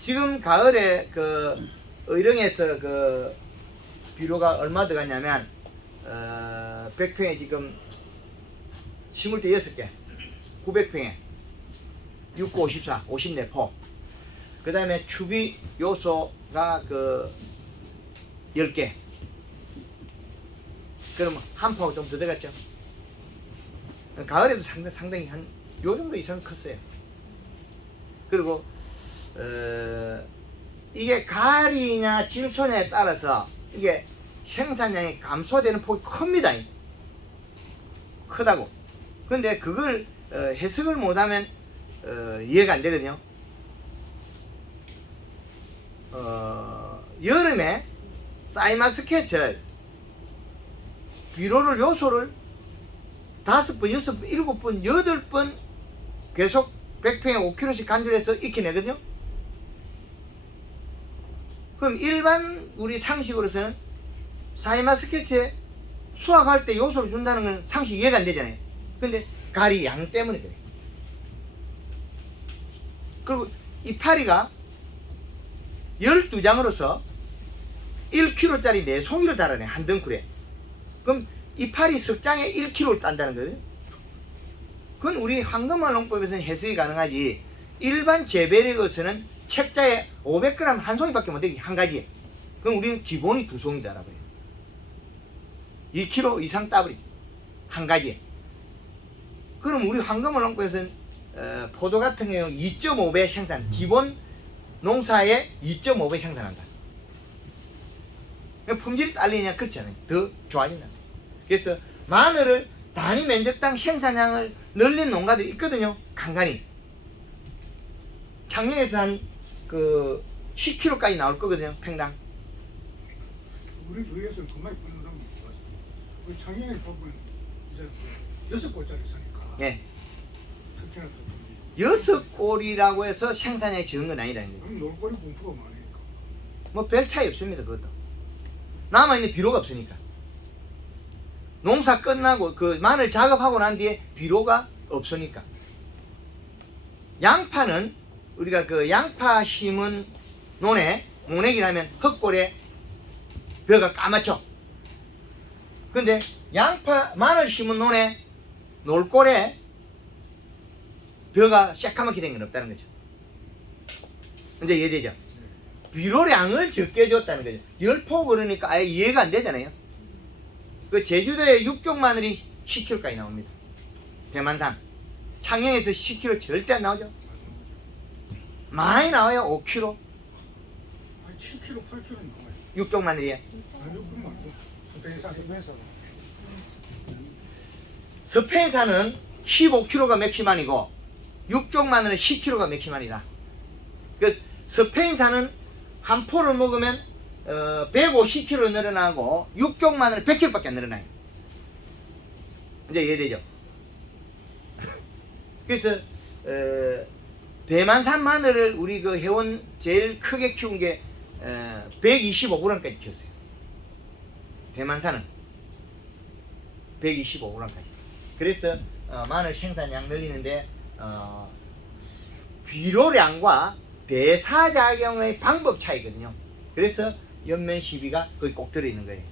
지금 가을에 그 의령에서 그 비료가 얼마 들어갔냐면 100평에 지금 심을 때 6개 900평에 6, 9, 54, 54포. 그 다음에 추비 요소가 그 10개. 그러면 한 포가 좀 더 들어갔죠. 가을에도 상당히 한 요 정도 이상 컸어요. 그리고 이게 가을이냐 질소냐에 따라서 이게 생산량이 감소되는 폭이 큽니다. 크다고. 근데 그걸 해석을 못하면 이해가 안 되거든요. 여름에 사이마스켓을 비료를 요소를 5번, 6번, 7번, 8번 계속 100평에 5kg씩 간절해서 익혀내거든요. 그럼 일반 우리 상식으로서는 사이마스켓에 수확할 때 요소를 준다는 건 상식 이해가 안 되잖아요. 근데 가리 양 때문에 그래요. 그리고 이파리가 12장으로서 1kg짜리 4송이를 달아내 한 덩쿨에. 그럼 이파리 석장에 1kg를 딴다는 거예요. 그건 우리 황금알 농법에서는 해석이 가능하지 일반 재배력에서는 책자에 500g 한 송이밖에 못 되기 한 가지에. 그럼 우리는 기본이 2송이다 라고요. 2kg 이상 따버리기 한 가지에. 그럼 우리 황금알 농법에서는 포도 같은 경우 2.5배 생산, 기본 농사에 2.5배 생산한다. 품질이 딸리냐 그렇지 않아요. 더 좋아진다. 그래서 마늘을 단위 면적당 생산량을 늘린 농가들이 있거든요. 간간히. 작년에서 한 그 10kg까지 나올 거거든요. 평당. 우리 주위에서는 그만 뿌는 사람 못 봤어요. 우리 작년에 보면 이제 6골짜리 쓰니까. 예. 특히나 또 6골이라고 해서 생산량이 적은 건 아니라는 거예요. 그럼 놀거리 분포가 많으니까. 뭐 별 차이 없습니다. 그것도. 남아있는 비료가 없으니까. 농사 끝나고 그 마늘 작업하고 난 뒤에 비료가 없으니까. 양파는 우리가 그 양파 심은 논에 모내기라면 흙골에 벼가 까맣죠. 근데 양파 마늘 심은 논에 놀골에 벼가 새까맣게 된 건 없다는 거죠. 이제 이해되죠? 비료량을 적게 줬다는 거죠. 10포 그러니까 아예 이해가 안 되잖아요. 그 제주도에 육종 마늘이 10kg까지 나옵니다. 대만산. 창녕에서 10kg 절대 안 나오죠. 많이 나와요. 5kg. 한 7kg, 8kg 나와요. 육종 마늘이에요. 아니, 좀 말고. 스페인산. 스페인산은 15kg가 맥시만이고 육종 마늘은 10kg가 맥시만이다. 그 스페인산은 한 포를 먹으면 150kg 늘어나고 육종 마늘은 100kg밖에 안 늘어나요. 이제 이해되죠? 그래서 대만산 마늘을 우리 그 회원 제일 크게 키운 게 125g까지 키웠어요. 대만산은 125g까지. 그래서 마늘 생산량 늘리는데 비료량과 대사작용의 방법 차이거든요. 그래서 연면 시비가 거기 꼭 들어있는 거예요.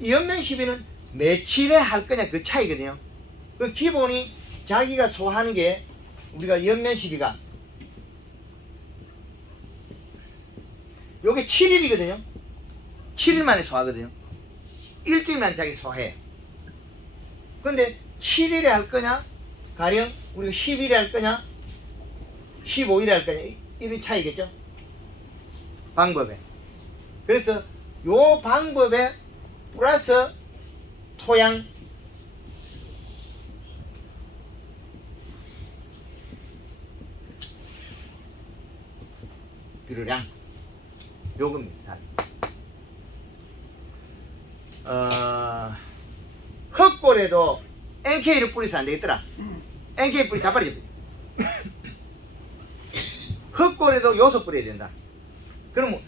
이 연면 시비는 며칠에 할 거냐 그 차이거든요. 그 기본이 자기가 소화하는 게 우리가 연면 시비가 요게 7일이거든요. 7일 만에 소화하거든요. 일주일 만에 자기 소화해. 근데 7일에 할 거냐? 가령 우리가 10일에 할 거냐? 15일에 할 거냐? 이런 차이겠죠? 방법에. 그래서 요 방법에 플러스 토양 비료량 요겁니다. 흙골에도 NK를 뿌려서 안 되겠더라. NK 뿌리 다 버려져. 흙골에도 요소 뿌려야 된다. 그럼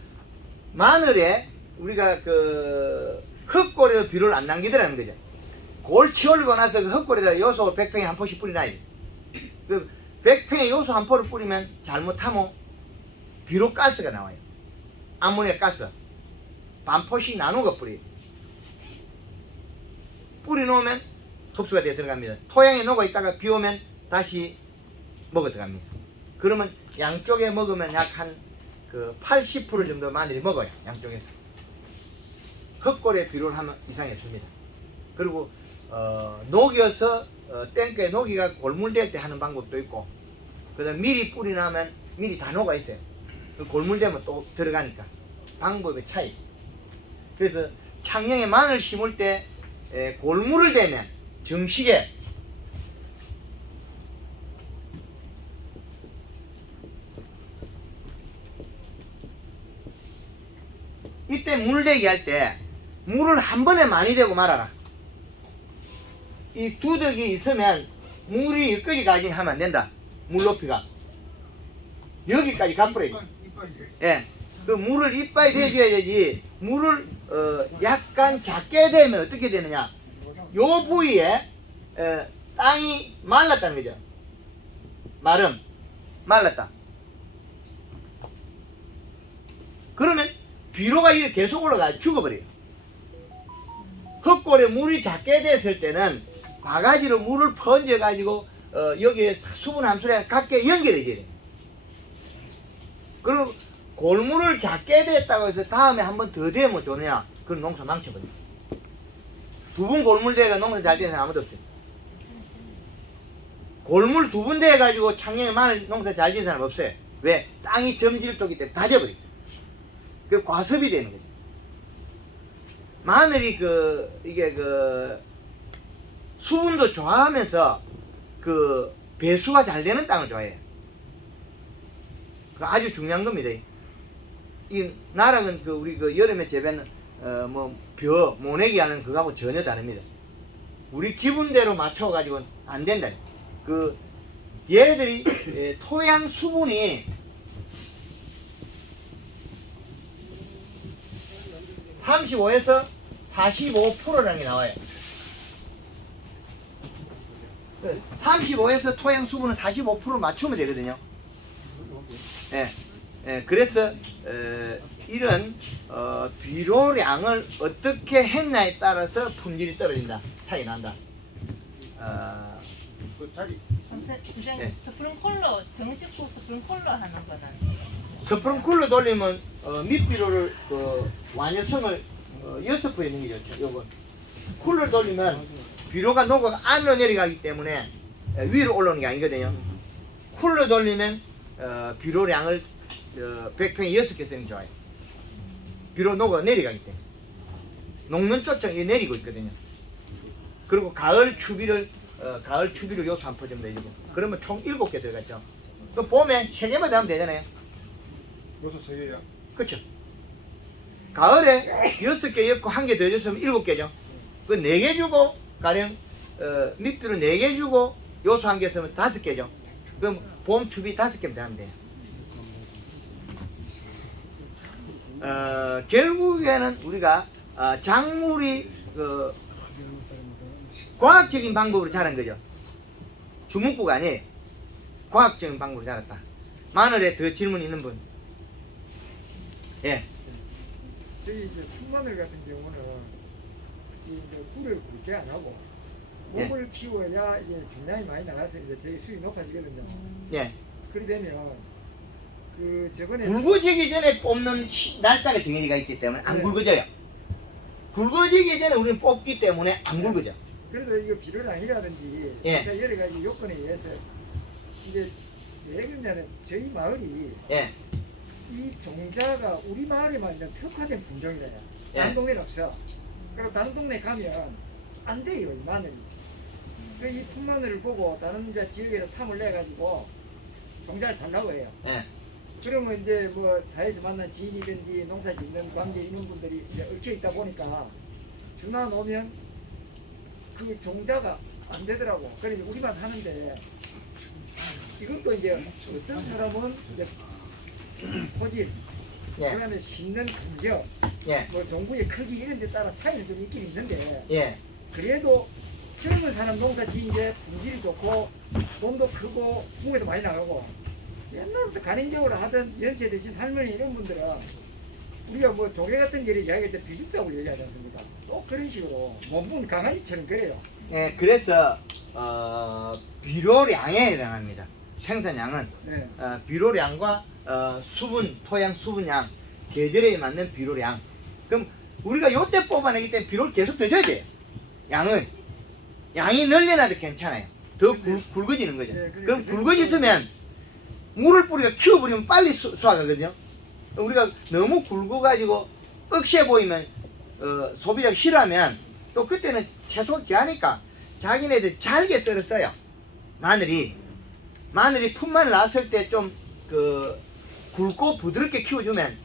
마늘에 우리가 그 흙골에도 비료를 안 남기더라는 거죠. 골 치올리고 나서 그 흙골에다 요소 100평에 한 포씩 뿌리놔야 돼. 그 100평에 요소 한 포를 뿌리면 잘못하면 비료 가스가 나와요. 암모니아 가스. 반 포씩 나누고 뿌려요. 뿌리 놓으면 흡수가 되어 들어갑니다. 토양에 녹아 있다가 비 오면 다시 먹어 들어갑니다. 그러면 양쪽에 먹으면 약 한 그 80% 정도 마늘이 먹어요. 양쪽에서. 흙골에 비료를 하면 이상해 줍니다. 그리고 녹여서 땡크에 녹이가 골물될 때 하는 방법도 있고, 그 다음 미리 뿌리 나면 미리 다 녹아 있어요. 골물되면 또 들어가니까. 방법의 차이. 그래서 창녕에 마늘 심을 때 골물을 대면 정식에 이때 물대기 할 때 물을 한 번에 많이 대고 말아라. 이 두덕이 있으면 물이 여기까지 하면 안 된다. 물 높이가 여기까지 가버려요. 예, 그 물을 이빨이 대줘야 되지. 물을 약간 작게 되면 어떻게 되느냐? 요 부위에 땅이 말랐다는 거죠. 마름, 말랐다. 그러면 비료가 이렇게 계속 올라가 죽어버려요. 흙골에 물이 작게 됐을 때는 바가지로 물을 번져가지고 여기에 수분 함수랑 같게 연결해줘야 돼요. 그리고 골물을 작게 됐다고 해서 다음에 한 번 더 되면 좋느냐? 그건 농사 망쳐버려요. 두 번 골물 대가 농사 잘 되는 사람 아무도 없어요. 골물 두 번 대가지고 창녕에 마늘 농사 잘 되는 사람 없어요. 왜? 땅이 점질토기 때문에 다 져버렸어요. 그 과습이 되는 거죠. 마늘이 이게 수분도 좋아하면서 그 배수가 잘 되는 땅을 좋아해요. 그 아주 중요한 겁니다. 이 나락은 우리 여름에 재배는 모내기 하는 그거하고 전혀 다릅니다. 우리 기분대로 맞춰가지고 안 된다. 얘네들이 토양 수분이 35에서 45%라는 게 나와요. 35에서 토양 수분은 45% 맞추면 되거든요. 예, 그래서 이런 비료량을 어떻게 했냐에 따라서 품질이 떨어진다, 차이 난다. 선생님, 네. 스프링클러, 정식구 스프링클러 하는 거는 스프링클러 돌리면 밑비료를 완효성을 6% 있는 게 좋죠. 요건 쿨러 돌리면 비료가 녹아가 안으로 내려가기 때문에 위로 올라오는 게 아니거든요. 쿨러 돌리면 비료량을 100평에 6개 쓰는 게 좋아요. 비료 녹아 내려가기 때문에 녹는 쪽이 내리고 있거든요. 그리고 가을 추비를 요소 한 포 정도 해주고, 그러면 총 7개 들어갔죠. 그 봄에 3개만 더 하면 되잖아요. 요소 3개야? 그렇죠. 가을에 6개 엮고 1개 더 줬으면 7개죠. 그 4개 주고 가령 밑비료 4개 주고 요소 1개 쓰면 5개죠. 그럼 봄 추비 5개면 하면 돼요. 결국에는 우리가 작물이 과학적인 방법으로 자란 거죠. 주문구가 아니에요. 과학적인 방법으로 자랐다. 마늘에 더 질문 있는 분? 예. 저희 이제 순마늘 같은 경우는 이제 꿀을 굵게 안 하고 몸을 키워야 이제 중량이 많이 나가서 이제 저희 수익이 높아지거든요. 예. 그리 되면 그 저번에 굵어지기 전에 뽑는 날짜가 정해지가 있기 때문에 안 네. 굵어져요. 굵어지기 전에 우리는 뽑기 때문에 안 굵어져. 그래도 이거 비료량이라든지 예. 그러니까 여러 가지 요건에 의해서 이제 왜 그러냐면 저희 마을이 예. 이 종자가 우리 마을에만 있는 특화된 품종이래요. 예. 다른 동네는 없어. 그리고 다른 동네 가면 안 돼요, 이 마늘이. 이 품마늘을 보고 다른 이제 지역에서 탐을 내가지고 종자를 달라고 해요. 예. 그러면 이제 뭐 사회에서 만난 지인이든지 농사 짓는 관계 있는 분들이 이제 얽혀 있다 보니까 주나 놓으면 그 종자가 안 되더라고. 그러니 우리만 하는데 이것도 이제 어떤 사람은 이제 토질, 예. 그다음에 심는 간격, 예. 뭐 종구의 크기 이런 데 따라 차이는 좀 있긴 있는데 예. 그래도 젊은 사람 농사 지은 게 품질이 좋고 돈도 크고 무게도 많이 나가고 옛날부터 간행적으로 하던 연세 드신 할머니 이런 분들은 우리가 뭐 조개 같은 게를 이야기할 때 비죽다고 얘기하지 않습니까? 또 그런 식으로 몸은 강아지처럼 그래요. 예. 그래서 비료량에 해당합니다. 생산량은 네. 비료량과 수분, 토양 수분량, 계절에 맞는 비료량. 그럼 우리가 요때 뽑아내기 때문에 비료를 계속 더 줘야 돼요. 양이 늘려놔도 괜찮아요. 더 굵어지는 거죠. 네, 그럼 굵어졌으면 물을 뿌리가 키워버리면 빨리 수확하거든요. 우리가 너무 굵어가지고 억세 보이면 소비자가 싫어하면 또 그때는 채소 귀하니까 자기네들 잘게 썰었어요. 마늘이 품마늘 나왔을 때 좀 굵고 부드럽게 키워주면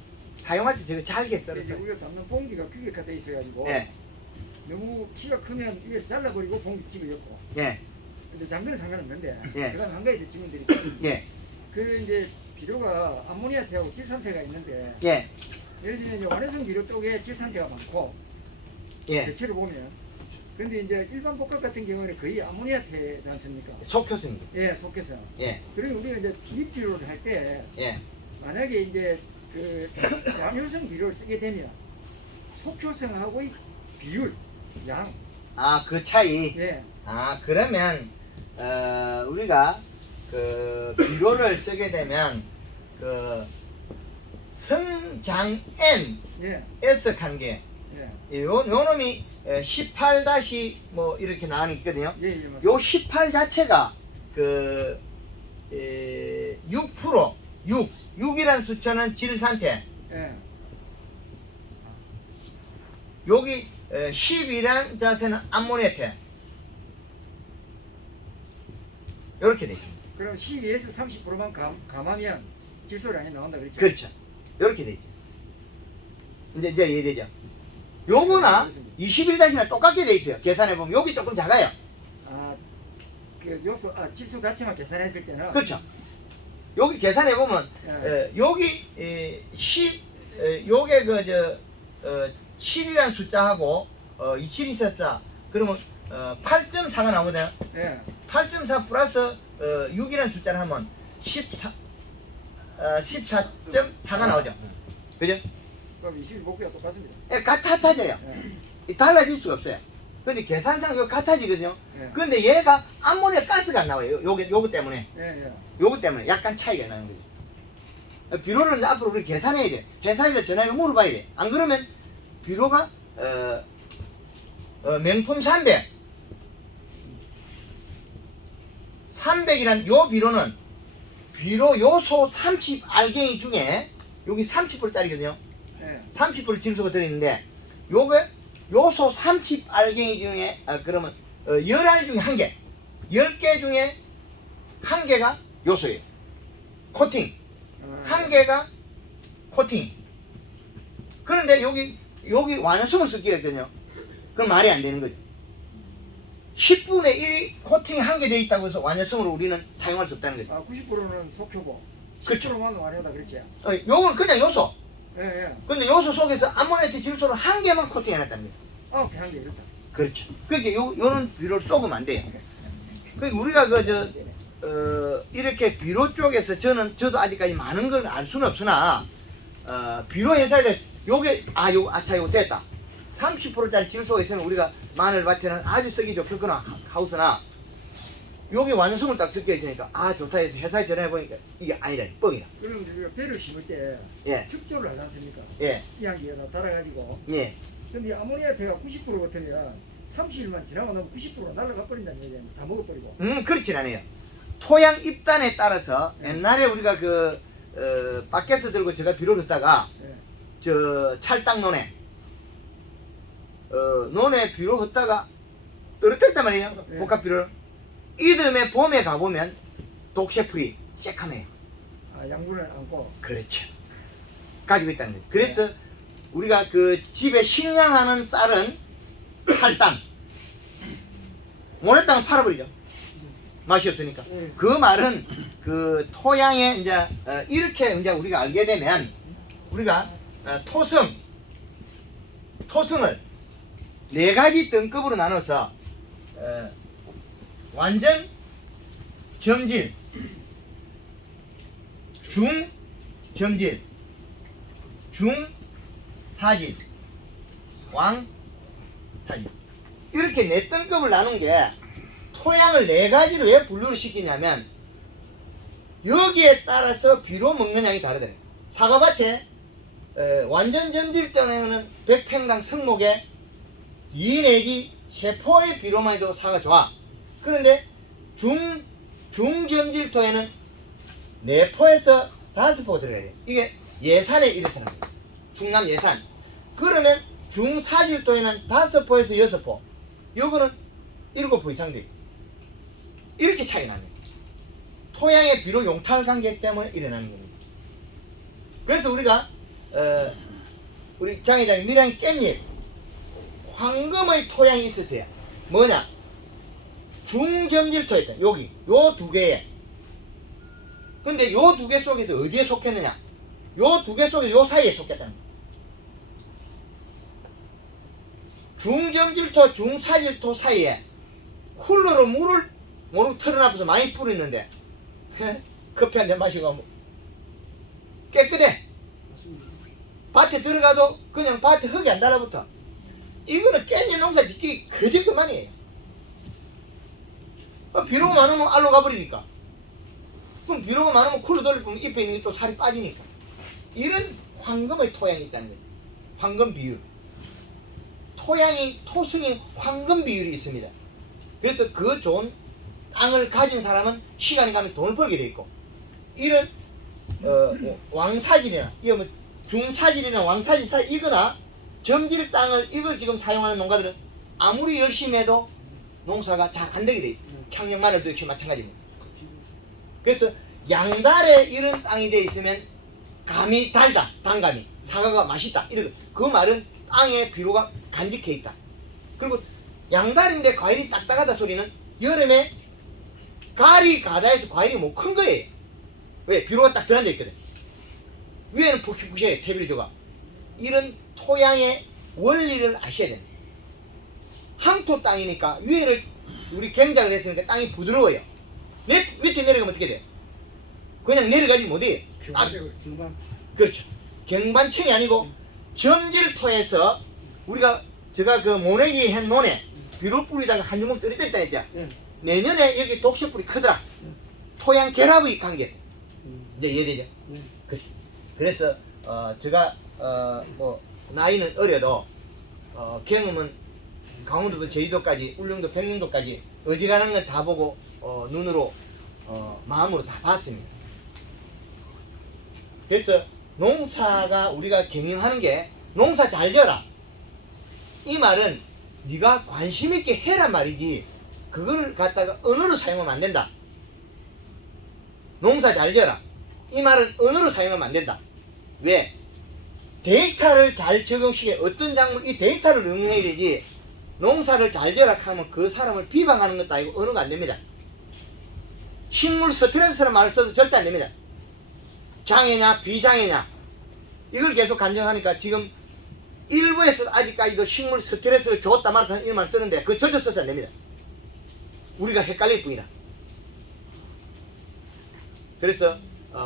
사용할 때 저거 잘게 이제 썰었어요. 우리가 담는 봉지가 규격화되어 있어가지고 예, 너무 키가 크면 이게 잘라버리고 봉지 집어넣고 예, 근데 장비는 상관없는데 예. 그다음 한 가지 더 질문드릴게요. 예, 그 이제 비료가 암모니아태하고 질산태가 있는데 예, 예를 들면 이제 완화성 비료 쪽에 질산태가 많고 예. 대체로 보면 근데 이제 일반 복합 같은 경우는 거의 암모니아태지 않습니까? 속효성이죠. 예, 속해서. 예, 그리고 우리가 이제 잎 비료를 할 때 예, 만약에 이제 그 양효성 비료를 쓰게 되면 속효성하고의 비율, 양, 그 차이. 예, 그러면 우리가 비료를 쓰게 되면 성장 N 예, S 관계 예, 요 놈이 18 다시 뭐 이렇게 나와 있거든요. 예, 예, 맞습니다. 요 18 자체가 6이라는 숫자는 질산태, 예, 여기 10이란 자체는 암모니아태. 이렇게 돼 있습니다. 그럼 12에서 30%만 감하면 질소량이 나온다 그랬죠? 그렇죠. 이렇게 돼 있죠. 이제 이해되죠? 요거나 21-나 똑같게 돼 있어요. 계산해 보면 여기 조금 작아요. 그 요소, 질소 자체만 계산했을 때는 그렇죠. 여기 계산해 보면 예, 여기 요게 7이라는 숫자하고 27이 숫자 그러면 8.4가 나오거든요. 예, 8.4 플러스 6이라는 숫자를 하면 14.4가 나오죠. 그죠? 그럼 21복비가 똑같습니다. 같아져요. 예, 달라질 수가 없어요. 근데 계산상 이거 같아지거든요. 예, 근데 얘가 암모니아 가스가 안 나와요. 요거 때문에. 예, 예. 요거 때문에 약간 차이가 나는 거죠. 비료를 이제 앞으로 우리 계산해야 돼. 계산해서 전화를 물어봐야 돼. 안 그러면 비료가 명품 300이란 요 비료는 비료 요소 30 알갱이 중에 여기 30%짜리거든요. 예. 30% 질소가 들어있는데 요게 요소 30 알갱이 중에 그러면 11알 중에 1개 10개 중에 1개가 요소예요. 코팅 1개가 코팅. 그런데 여기 완효성을 쓰기가 있거든요. 그건 말이 안 되는 거죠. 10분의 1이 코팅이 1개 돼 있다고 해서 완효성으로 우리는 사용할 수 없다는 거죠. 90%는 속효고 그렇죠. 10%만 완효다 그랬지? 요건 그냥 요소. 예, 예. 근데 요소 속에서 암모니아태 질소를 1개만 코팅해놨답니다. 그냥 게 이렇다. 그렇죠. 그러니까 요는 비료를 쏘면 안 돼요. 그러니까 우리가 이렇게 비료 쪽에서 저도 아직까지 많은 걸 알 수는 없으나 비료 회사에 요거 됐다. 30%짜리 질소가 있으면 우리가 마늘밭에는 아주 쓰기 좋겠구나 하우스나 여기 완성을 딱 적혀 있으니까 아 좋다 해서 회사에 전화해보니까 이게 아니라 뻥이다. 그럼 우리가 배를 심을 때 예. 척조를 하지 않습니까? 예. 이야기에다 달아가지고. 예. 근데 아모니아트가 90% 같으면 30일만 지나고 나면 90% 날아가 버린다는 얘기예요. 다 먹어버리고. 그렇진 않아요. 토양 입단에 따라서 옛날에 우리가 밖에서 들고 제가 비료를 줬다가 예. 저 찰떡논에 논에 비료 줬다가 떨어졌단 말이에요. 네. 복합 비료를. 이듬해 봄에 가보면 독셰프리 새카매요. 아, 양분을 안고. 그렇죠. 가지고 있다는 거예요. 그래서 우리가 그 집에 식량하는 쌀은 탈당. 모래땅은 팔아버리죠. 맛이 없으니까. 그 말은 그 토양에 이제 이렇게 이제 우리가 알게 되면 우리가 토승을 4가지 등급으로 나눠서 완전 점질, 중 점질, 중 사질, 왕 사질 이렇게 4등급을 나눈 게 토양을 4가지로 왜 분류를 시키냐면 여기에 따라서 비료 먹는 양이 다르더래요. 사과밭에 완전 점질 때는 100평당 성목에 2 내지 3포의 비료만 해도 사과 좋아. 그런데 중점질토에는 4포에서 5포가 들어가야 돼요. 이게 예산에 이렇다는 거예요. 충남 예산. 그러면 중사질토에는 5포에서 6포. 요거는 7포 이상 돼요. 이렇게 차이 나요. 토양의 비료 용탈 관계 때문에 일어나는 겁니다. 그래서 우리가 우리 장 회장님 미랑이 깻잎 황금의 토양이 있으세요. 뭐냐? 중점질토에 있다. 여기 요 2개에. 근데 요 2개 속에서 어디에 속했느냐? 요 2개 속에 요 사이에 속했다는 거예요. 중점질토, 중사질토 사이에 쿨러로 물을 모르고 틀어놔서 많이 뿌리는데 커피 한 잔 마시고 깨끗해. 밭에 들어가도 그냥 밭에 흙이 안 달라붙어. 이거는 깻잎 농사 짓기 그저 그만이에요. 비료가 많으면 알로 가버리니까. 그럼 비료가 많으면 쿨러 돌리면 잎에 있는 게 또 살이 빠지니까. 이런 황금의 토양이 있다는 거예요. 황금 비율. 토승이 황금 비율이 있습니다. 그래서 그 좋은 땅을 가진 사람은 시간이 가면 돈을 벌게 돼 있고, 이런 왕사질이나 이거 중사질이나 왕사질 사이 이거나 점질 땅을 이걸 지금 사용하는 농가들은 아무리 열심히 해도 농사가 잘 안 되게 돼 있어요. 창녕 마늘도 역시 마찬가지입니다. 그래서 양달에 이런 땅이 돼 있으면 감이 달다, 단감이 사과가 맛있다 이런 그 말은 땅에 비료가 간직해 있다. 그리고 양달인데 과일이 딱딱하다 소리는 여름에 가리 가다해서 과일이 뭐 큰 거예요. 왜? 비료가 딱 들어앉아 있거든. 위에는 푹푹해 테빌리조가. 이런 토양의 원리를 아셔야 됩니다. 항토 땅이니까 위에를 우리 경작을 했으니까 땅이 부드러워요. 밑에 내려가면 어떻게 돼요? 그냥 내려가지 못해요. 그렇죠. 경반층이 아니고 점질토에서 우리가 제가 그 모내기 한 논에 비료 뿌리다가 한 주먹 떨어져 있다 했죠. 내년에 여기 독서뿌리 크더라. 토양 결합의 관계. 이제 이해되죠? 그래서 제가 뭐 나이는 어려도 경험은 강원도도 제주도까지 울릉도 평양도까지 어지간한 건 다 보고 눈으로 마음으로 다 봤습니다. 그래서 농사가 우리가 경영하는 게 농사 잘 져라 이 말은 네가 관심 있게 해란 말이지 그거를 갖다가 언어로 사용하면 안 된다. 농사 잘 져라 이 말은 언어로 사용하면 안 된다. 왜? 데이터를 잘 적용시켜 어떤 작물 이 데이터를 응용해야 되지 농사를 잘 져라 하면 그 사람을 비방하는 것도 아니고 언어가 안 됩니다. 식물 스트레스라는 말을 써도 절대 안 됩니다. 장애냐 비장애냐 이걸 계속 간증하니까 지금 일부에서 아직까지도 식물 스트레스를 줬다 말았다 이런 말 쓰는데 그거 절대 써서 안 됩니다. 우리가 헷갈릴 뿐이다. 그래서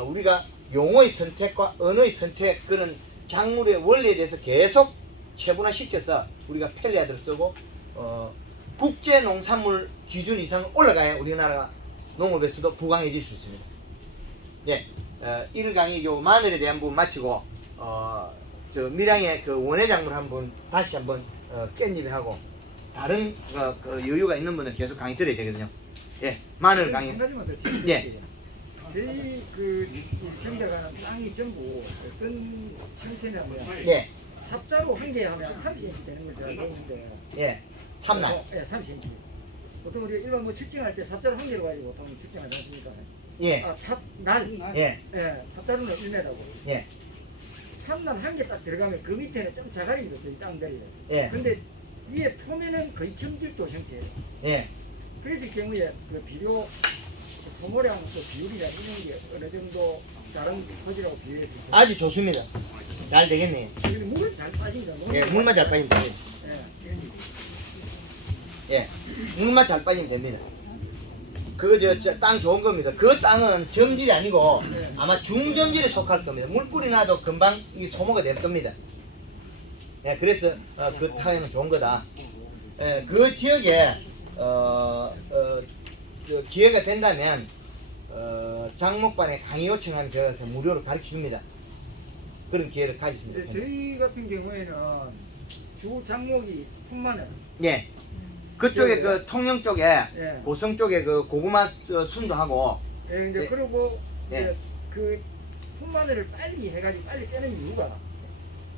우리가 용어의 선택과 언어의 선택 그런 작물의 원리에 대해서 계속 체분화 시켜서 우리가 펠레아드를 쓰고 국제 농산물 기준 이상 올라가야 우리나라가 농업에서도 부강해질 수 있습니다. 예, 1강의 요 마늘에 대한 부분 마치고 저 밀양의 그 원예작물 한번 다시 한번 깻잎하고 다른 그 여유가 있는 분은 계속 강의 들어야 되거든요. 예, 마늘 강의. 한 가지만 더 짚어볼게요. 예. 저희 그 경작하는 땅이 전부 어떤 형태냐면 예, 삽자루 한 개 하면 30cm 되는 걸 제가 배웠는데 예, 삼날. 예, 30cm. 보통 우리 일반 뭐 측정할 때 삽자루 한 개로 가지고 보통 측정하지 않습니까? 예, 삽날. 예, 예, 삽자루는 1m고. 예, 삼날 한 개 딱 들어가면 그 밑에는 좀 자갈입니다. 저희 땅들이. 예, 근데 위에 표면은 거의 점질도 형태예요. 예. 그랬을 경우에 그 비료 소모량 또 비율이나 이런 게 어느 정도 다른 토지라고 비교했을 때 아주 좋습니다. 잘 되겠네요. 근데 물은 잘 빠진다. 예, 물만 잘 빠지면 됩니다. 예, 물만 잘 빠지면 됩니다. 그거 땅 좋은 겁니다. 그 땅은 점질이 아니고 아마 중점질에 속할 겁니다. 물 뿌리 놔도 금방 이 소모가 될 겁니다. 예, 그래서 그 땅은 좋은 거다. 예, 그 지역에 기회가 된다면 장목반에 강의 요청하면 제가 무료로 가르칩니다. 그런 기회를 가지습니다. 네, 저희 같은 경우에는 주 장목이 품마늘. 예. 그쪽에 네. 그 통영 쪽에 예. 고성 쪽에 그 고구마 순도 하고 예, 이제 네. 그리고 네. 이제 그 품마늘을 빨리 해가지고 빨리 빼는 이유가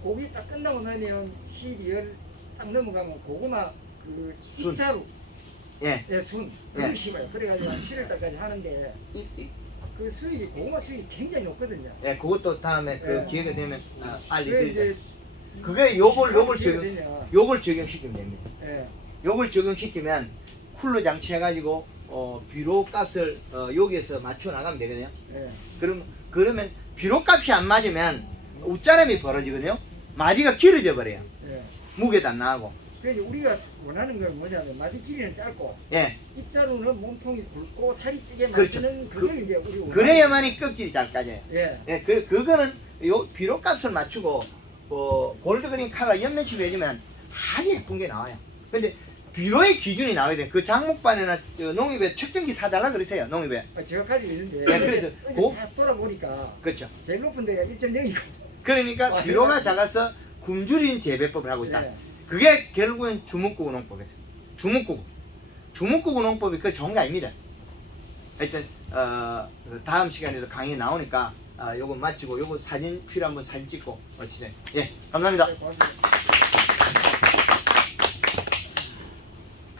고기 딱 끝나고 나면 12월 딱 넘어가면 고구마 그 순. 입자루 예. 예, 순 예. 그걸 심어요. 그래가지고 한 7월달까지 하는데 이, 그 수익이 고구마 수익이 굉장히 높거든요. 예, 그것도 다음에 그 예. 기회가 되면 빨리 그래 드리자. 이제 그게 요걸 기회가 적용 되면, 요걸 적용시키면 됩니다. 예. 요걸 적용시키면 쿨러 장치 해가지고 비료 값을 여기에서 맞춰 나가면 되거든요. 예. 그러면 비료 값이 안 맞으면 웃자람이 벌어지거든요. 마디가 길어져 버려요. 예. 무게도 안 나가고. 그래서 우리가 원하는 건 뭐냐면 마디 길이는 짧고 예. 입자루는 몸통이 굵고 살이 찌게 그렇죠. 만드는 그걸 이제 우리 원하는 그래야만이 껍질이 잘 까져요. 예. 예, 그거는 요 비료 값을 맞추고 골드그린 칼라 연면치로 해주면 아주 예쁜 게 나와요. 근데 비료의 기준이 나와야 돼. 그 장목반이나 농협에 측정기 사달라 그러세요. 농협에. 제가 가지고 있는데 예, 그래서 고- 다 돌아보니까 그렇죠. 제일 높은 데가 1.0이고 그러니까 비료가 작아서 굶주린 재배법을 하고 있다. 예. 그게 결국은 주먹구구 농법이에요. 주먹구구 농법이 그 좋은 게 아닙니다. 하여튼 다음 시간에도 강의 나오니까 요거 마치고 요거 사진 필요한 분 사진 찍고 마치세요. 예, 감사합니다. 고맙습니다.